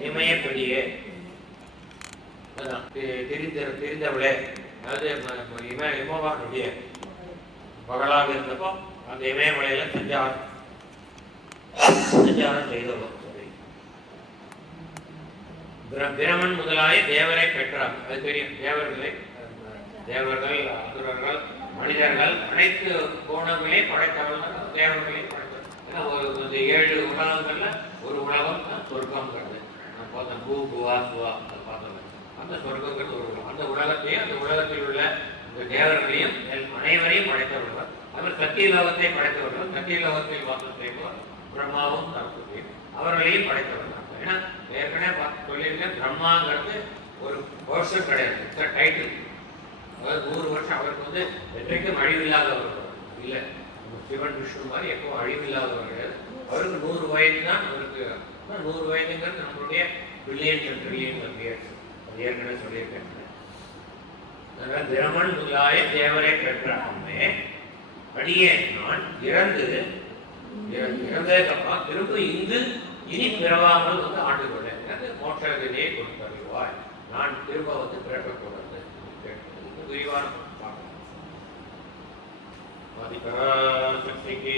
இமயப்படியே தெரிந்தவளே, அதாவது இமவானுடைய பகலாக இருந்தப்போ அந்த இமயமலையில சஞ்சாரம் செய்தவள். பிரமன் முதலாய தேவரை பெற்றார். அது தெரியும். தேவர்கள், அசுரர்கள், மனிதர்கள் அனைத்து கோணங்களே படைத்தவர்கள் தேவர்களையும் படைத்தவர். ஏன்னா ஒரு 7 உலகங்கள்ல ஒரு உலகம் தான் சொர்க்கம்ங்கிறது. நான் பார்த்தேன் பூவா சுவா அதை பார்த்தோம். அந்த சொர்க்கங்கள் ஒரு உலகம். அந்த உலகத்தையும் அந்த உலகத்தில் உள்ள இந்த தேவர்களையும் அனைவரையும் படைத்தவர்கள். அவர் சத்தியலோகத்தை படைத்தவர்கள். சத்தியலோகத்தில் வாசம் செய்வோர் பிரம்மாவும் சரஸ்வதியும் அவர்களையும் படைத்தவர்கள். ஏன்னா ஏற்கனவே சொல்லியிருக்கேன், பிரம்மாங்கிறது ஒரு பர்சன் கிடையாது, டைட்டில். அதாவது 100 வருஷம் அவருக்கு வந்து என்றைக்கும் அழிவில்லாதவர் இல்லை. சிவன் விஷ்ணு மாதிரி எப்பவும் அழிவில்லாதவர் கிடையாது. அவருக்கு 100 வயது தான். அவருக்கு 100 வயதுங்கிறது நம்மளுடைய billions and trillions of years. அது ஏற்கனவே சொல்லியிருக்கேன். அதனால் பிரமன் முதலாய தேவரை பெற்ற அம்மே அடியே நான் இறந்து இறந்ததுக்கப்புறம் திரும்ப இங்கு இனி பிறவாமல் வந்து ஆண்டு கொண்டேன், எனக்கு மோட்சத்திலேயே கொடுத்தருவாய், நான் திரும்ப வந்து பிறக்கக்கூடாது. விரிவான பார்க்கலாம். ஆதிபராசக்திக்கு